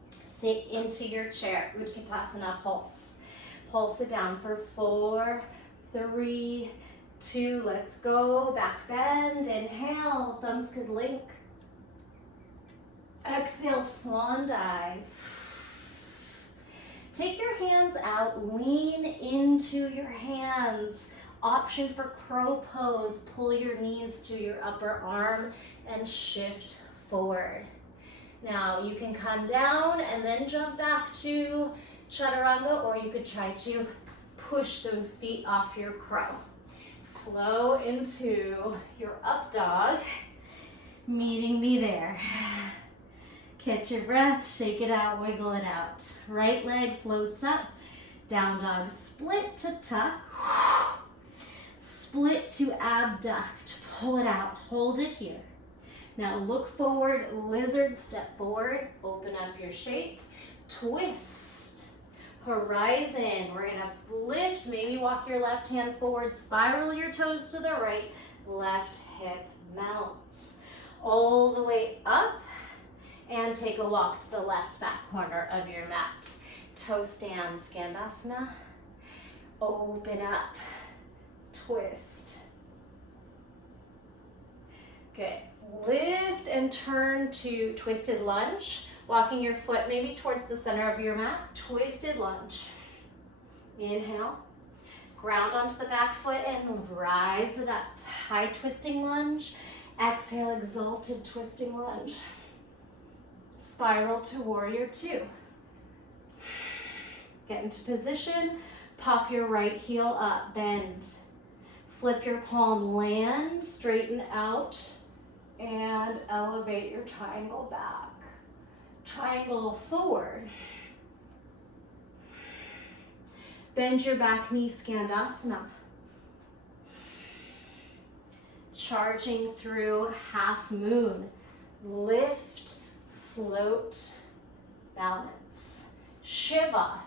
Sit into your chair, Utkatasana pulse. Pulse it down for 4, 3, 2, let's go. Back bend, inhale, thumbs could link. Exhale, swan dive. Take your hands out, lean into your hands. Option for crow pose, pull your knees to your upper arm and shift forward. Now you can come down and then jump back to chaturanga, or you could try to push those feet off your crow. Flow into your up dog, meeting me there. Catch your breath, shake it out, wiggle it out. Right leg floats up, down dog, split to tuck, split to abduct, pull it out, hold it here. Now look forward, lizard step forward, open up your shape, twist, horizon. We're gonna lift, maybe walk your left hand forward, spiral your toes to the right, left hip mounts. All the way up, and take a walk to the left back corner of your mat. Toe stand, Skandasana. Open up, twist. Good. Lift and turn to twisted lunge. Walking your foot maybe towards the center of your mat. Twisted lunge. Inhale. Ground onto the back foot and rise it up. High twisting lunge. Exhale, exalted twisting lunge. Spiral to warrior 2. Get into position. Pop your right heel up, bend. Flip your palm, land, straighten out, and elevate your triangle back. Triangle forward. Bend your back knee, Skandasana. Charging through half moon. Lift, float, balance. Shiva,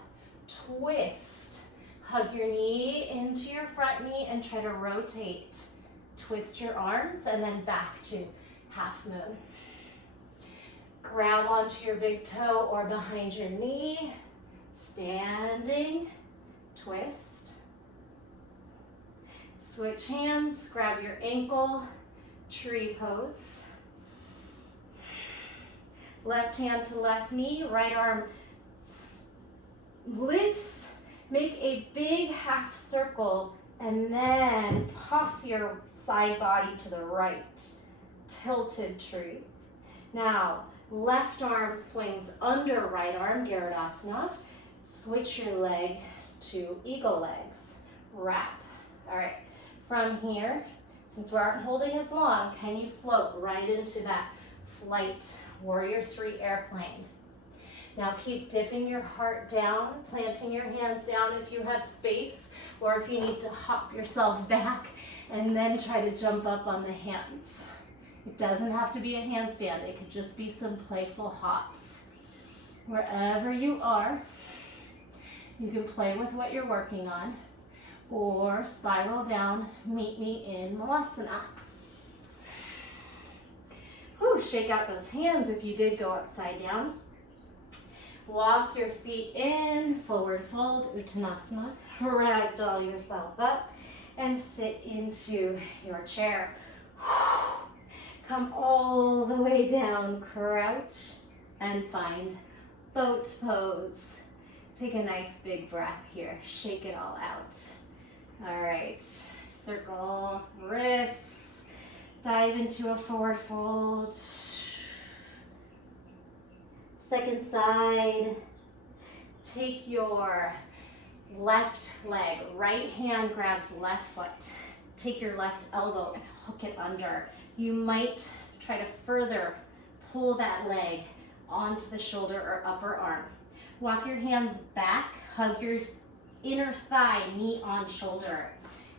twist. Hug your knee into your front knee and try to rotate. Twist your arms and then back to half moon. Grab onto your big toe or behind your knee. Standing, twist. Switch hands, grab your ankle, tree pose. Left hand to left knee, right arm lifts. Make a big half circle and then puff your side body to the right. Tilted tree. Now, left arm swings under right arm, Garudasana. Switch your leg to eagle legs. Wrap. All right, from here, since we aren't holding as long, can you float right into that flight warrior 3 airplane? Now keep dipping your heart down, planting your hands down if you have space, or if you need to hop yourself back and then try to jump up on the hands. It doesn't have to be a handstand, it could just be some playful hops. Wherever you are, you can play with what you're working on, or spiral down, meet me in Malasana. Whew, shake out those hands if you did go upside down. Walk your feet in, forward fold, Uttanasana. Ragdoll yourself up and sit into your chair. Come all the way down, crouch, and find boat pose. Take a nice big breath here. Shake it all out. All right, circle wrists. Dive into a forward fold. Second side. Take your left leg. Right hand grabs left foot. Take your left elbow and hook it under. You might try to further pull that leg onto the shoulder or upper arm. Walk your hands back, hug your inner thigh, knee on shoulder.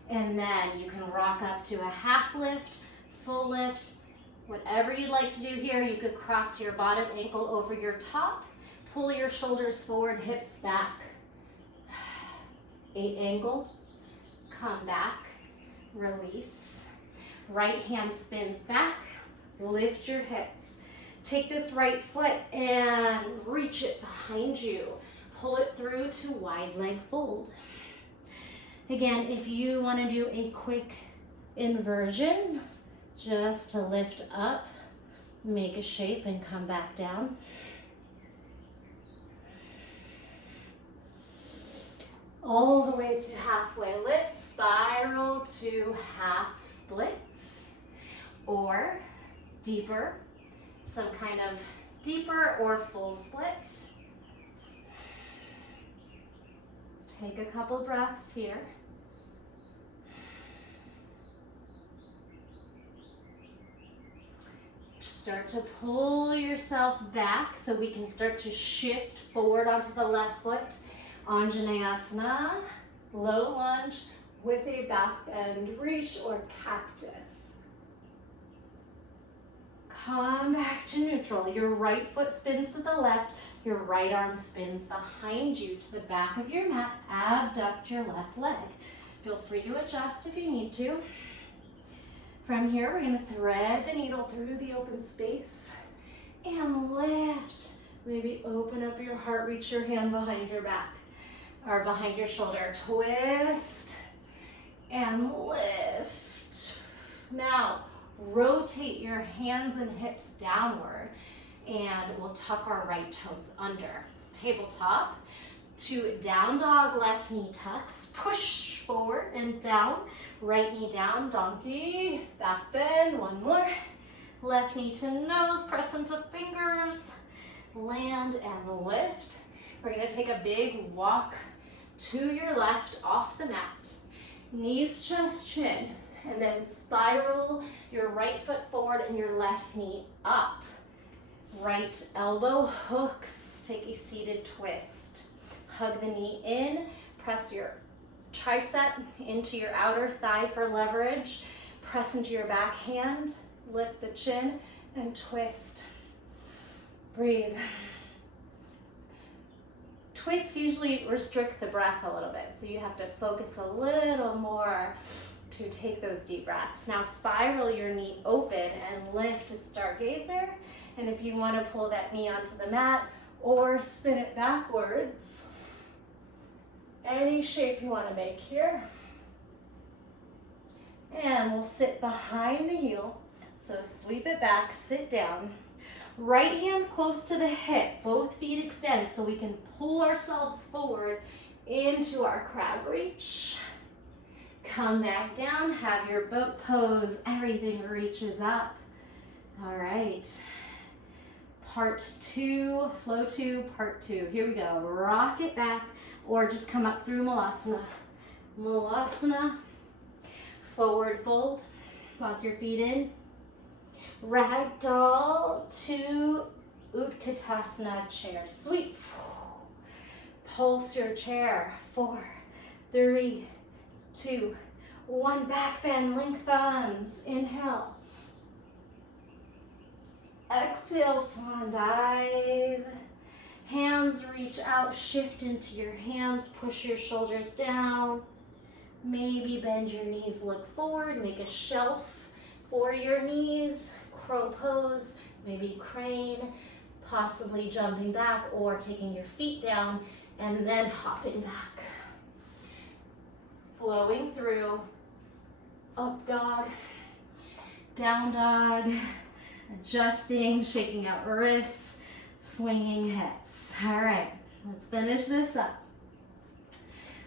And then you can rock up to a half lift, full lift, whatever you like to do here. You could cross your bottom ankle over your top, pull your shoulders forward, hips back. 8 angled, come back, release. Right hand spins back, lift your hips. Take this right foot and reach it behind you. Pull it through to wide leg fold. Again, if you want to do a quick inversion, just to lift up, make a shape and come back down. All the way to halfway lift, spiral to half split, or deeper, some kind of deeper or full split. Take a couple breaths here. Start to pull yourself back so we can start to shift forward onto the left foot. Anjaneyasana, low lunge with a back bend reach or cactus. Come back to neutral. Your right foot spins to the left. Your right arm spins behind you to the back of your mat. Abduct your left leg. Feel free to adjust if you need to. From here, we're going to thread the needle through the open space and lift. Maybe open up your heart, reach your hand behind your back or behind your shoulder. Twist and lift. Now, rotate your hands and hips downward and we'll tuck our right toes under. Tabletop to down dog, left knee tucks, push forward and down, right knee down, donkey, back bend, one more. Left knee to nose, press into fingers, land and lift. We're gonna take a big walk to your left off the mat. Knees, chest, chin, and then spiral your right foot forward and your left knee up. Right elbow hooks, take a seated twist. Hug the knee in, press your tricep into your outer thigh for leverage. Press into your back hand, lift the chin, and twist. Breathe. Twists usually restrict the breath a little bit, so you have to focus a little more to take those deep breaths. Now spiral your knee open and lift to stargazer. And if you want to pull that knee onto the mat or spin it backwards, any shape you want to make here. And we'll sit behind the heel. So sweep it back, sit down. Right hand close to the hip, both feet extend so we can pull ourselves forward into our crab reach. Come back down, have your boat pose, everything reaches up. All right. Part 2, flow 2, part 2. Here we go. Rock it back or just come up through Malasana. Malasana, forward fold, walk your feet in. Ragdoll to Utkatasana chair. Sweep. Pulse your chair. 4, 3, 2, 1. Back bend, lengthens. Inhale. Exhale, swan dive. Hands reach out, shift into your hands, push your shoulders down. Maybe bend your knees, look forward, make a shelf for your knees. Crow pose, maybe crane. possibly jumping back or taking your feet down and then hopping back. Flowing through, up dog, down dog, adjusting, shaking out wrists, swinging hips. All right, let's finish this up.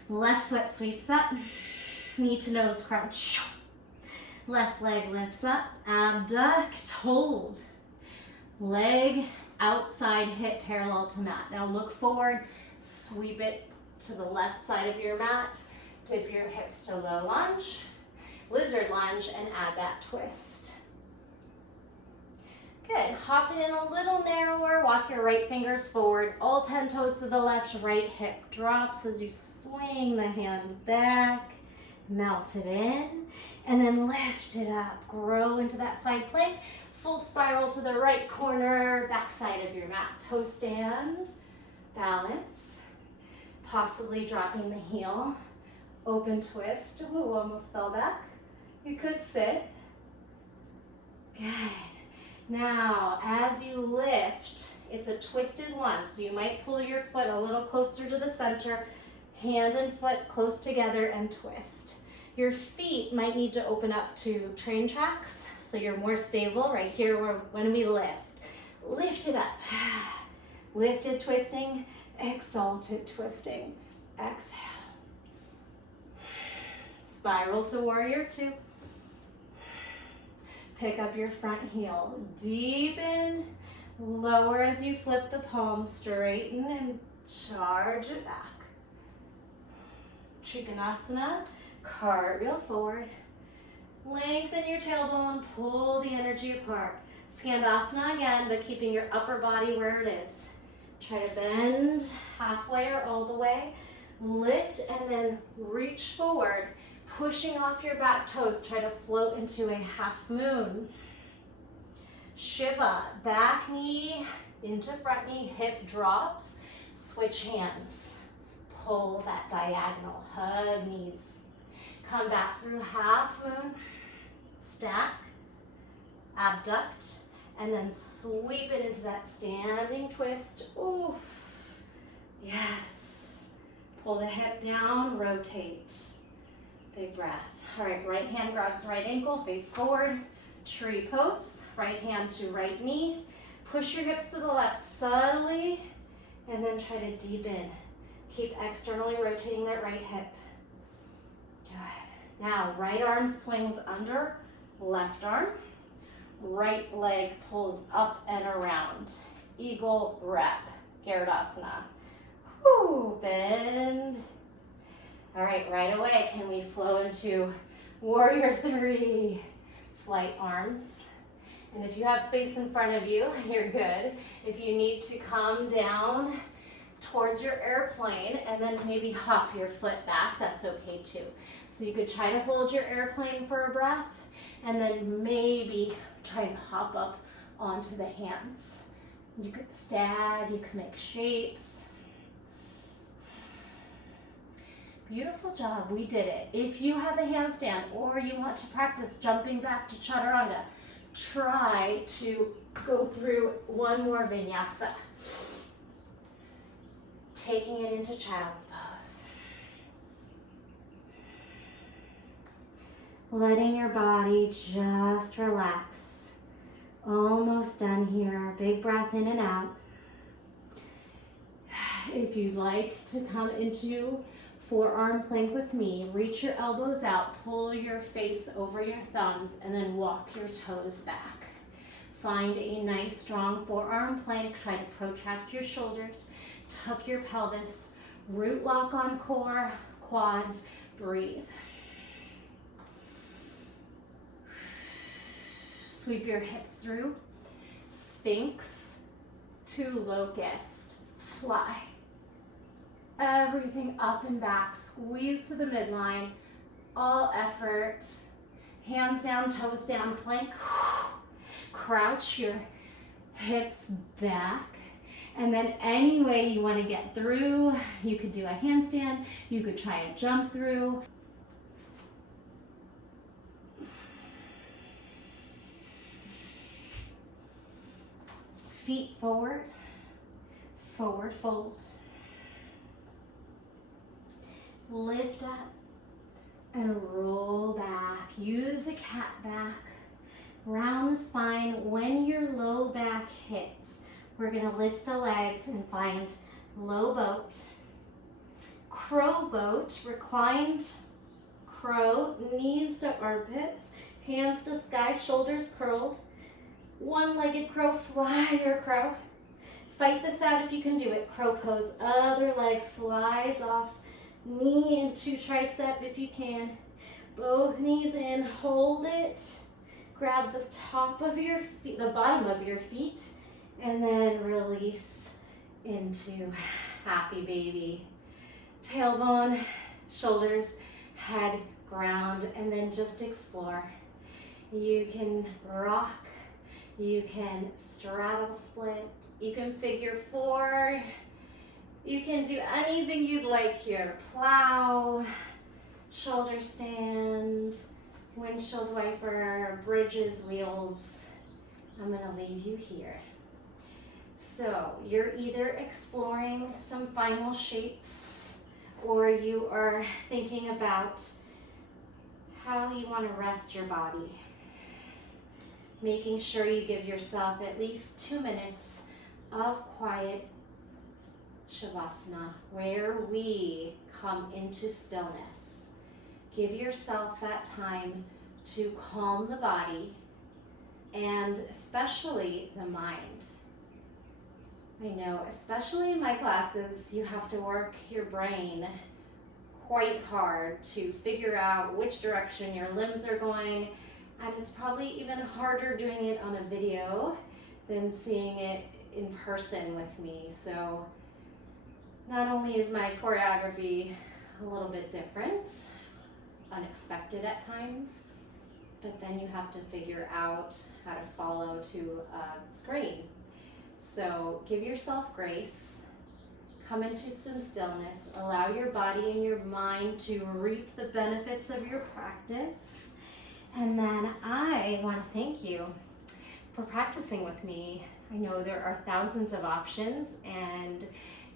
Left foot sweeps up, knee to nose crunch. Left leg lifts up, abduct, hold. Leg outside hip parallel to mat. Now look forward, sweep it to the left side of your mat. Dip your hips to low lunge, lizard lunge, and add that twist. Good, hop it in a little narrower, walk your right fingers forward, all 10 toes to the left, right hip drops as you swing the hand back, melt it in, and then lift it up, grow into that side plank, full spiral to the right corner, back side of your mat, toe stand, balance, possibly dropping the heel, open twist, ooh, almost fell back, you could sit, good. Now, as you lift, it's a twisted lunge, so you might pull your foot a little closer to the center, hand and foot close together and twist. Your feet might need to open up to train tracks, so you're more stable right here when we lift. Lift it up. Lifted twisting, exalted twisting. Exhale. Spiral to warrior two. Pick up your front heel, deepen, lower as you flip the palms, straighten and charge it back. Trikonasana, cartwheel forward. Lengthen your tailbone, pull the energy apart. Skandasana again, but keeping your upper body where it is. Try to bend halfway or all the way. Lift and then reach forward. Pushing off your back toes, try to float into a half moon. Shiva, back knee into front knee, hip drops, switch hands. Pull that diagonal, hug knees. Come back through half moon, stack, abduct, and then sweep it into that standing twist. Oof, yes. Pull the hip down, rotate. Big breath. All right, right hand grabs the right ankle, face forward, tree pose. Right hand to right knee. Push your hips to the left subtly, and then try to deepen. Keep externally rotating that right hip. Good. Now, right arm swings under, left arm. Right leg pulls up and around. Eagle rep, Garudasana. Whoo, bend. All right, right away, can we flow into warrior three, flight arms. And if you have space in front of you, you're good. If you need to come down towards your airplane and then maybe hop your foot back, that's okay too. So you could try to hold your airplane for a breath and then maybe try and hop up onto the hands. You could stag, you could make shapes. Beautiful job, we did it. If you have a handstand or you want to practice jumping back to chaturanga, try to go through one more vinyasa. Taking it into child's pose. Letting your body just relax. Almost done here. Big breath in and out. If you'd like to come into forearm plank with me, reach your elbows out, pull your face over your thumbs, and then walk your toes back. Find a nice strong forearm plank. Try to protract your shoulders, tuck your pelvis, root lock on core, quads, breathe. Sweep your hips through, Sphinx to locust, fly. Everything up and back, squeeze to the midline, all effort. Hands down, toes down, plank. Crouch your hips back. And then any way you want to get through, you could do a handstand, you could try and jump through. Feet forward, forward fold. Lift up and roll back. Use a cat back. Round the spine. When your low back hits, we're gonna lift the legs and find low boat. Crow boat, reclined crow, knees to armpits, hands to sky, shoulders curled. One-legged crow, fly your crow. Fight this out if you can do it. Crow pose, other leg flies off. Knee into tricep if you can. Both knees in, hold it. Grab the top of your feet, the bottom of your feet, and then release into happy baby. Tailbone, shoulders, head, ground, and then just explore. You can rock, you can straddle split, you can figure four, you can do anything you'd like here. Plow, shoulder stand, windshield wiper, bridges, wheels. I'm gonna leave you here. So you're either exploring some final shapes or you are thinking about how you want to rest your body. Making sure you give yourself at least 2 minutes of quiet Shavasana, where we come into stillness. Give yourself that time to calm the body and especially the mind. I know, especially in my classes, you have to work your brain quite hard to figure out which direction your limbs are going, and it's probably even harder doing it on a video than seeing it in person with me. So not only is my choreography a little bit different, unexpected at times, but then you have to figure out how to follow to a screen. So give yourself grace, come into some stillness, allow your body and your mind to reap the benefits of your practice. And then I want to thank you for practicing with me. I know there are thousands of options and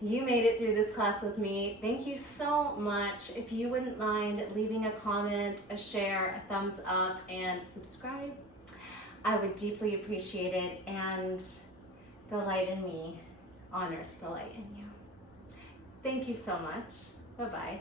you made it through this class with me. Thank you so much. If you wouldn't mind leaving a comment, a share, a thumbs up, and subscribe, I would deeply appreciate it. And the light in me honors the light in you. Thank you so much. Bye-bye.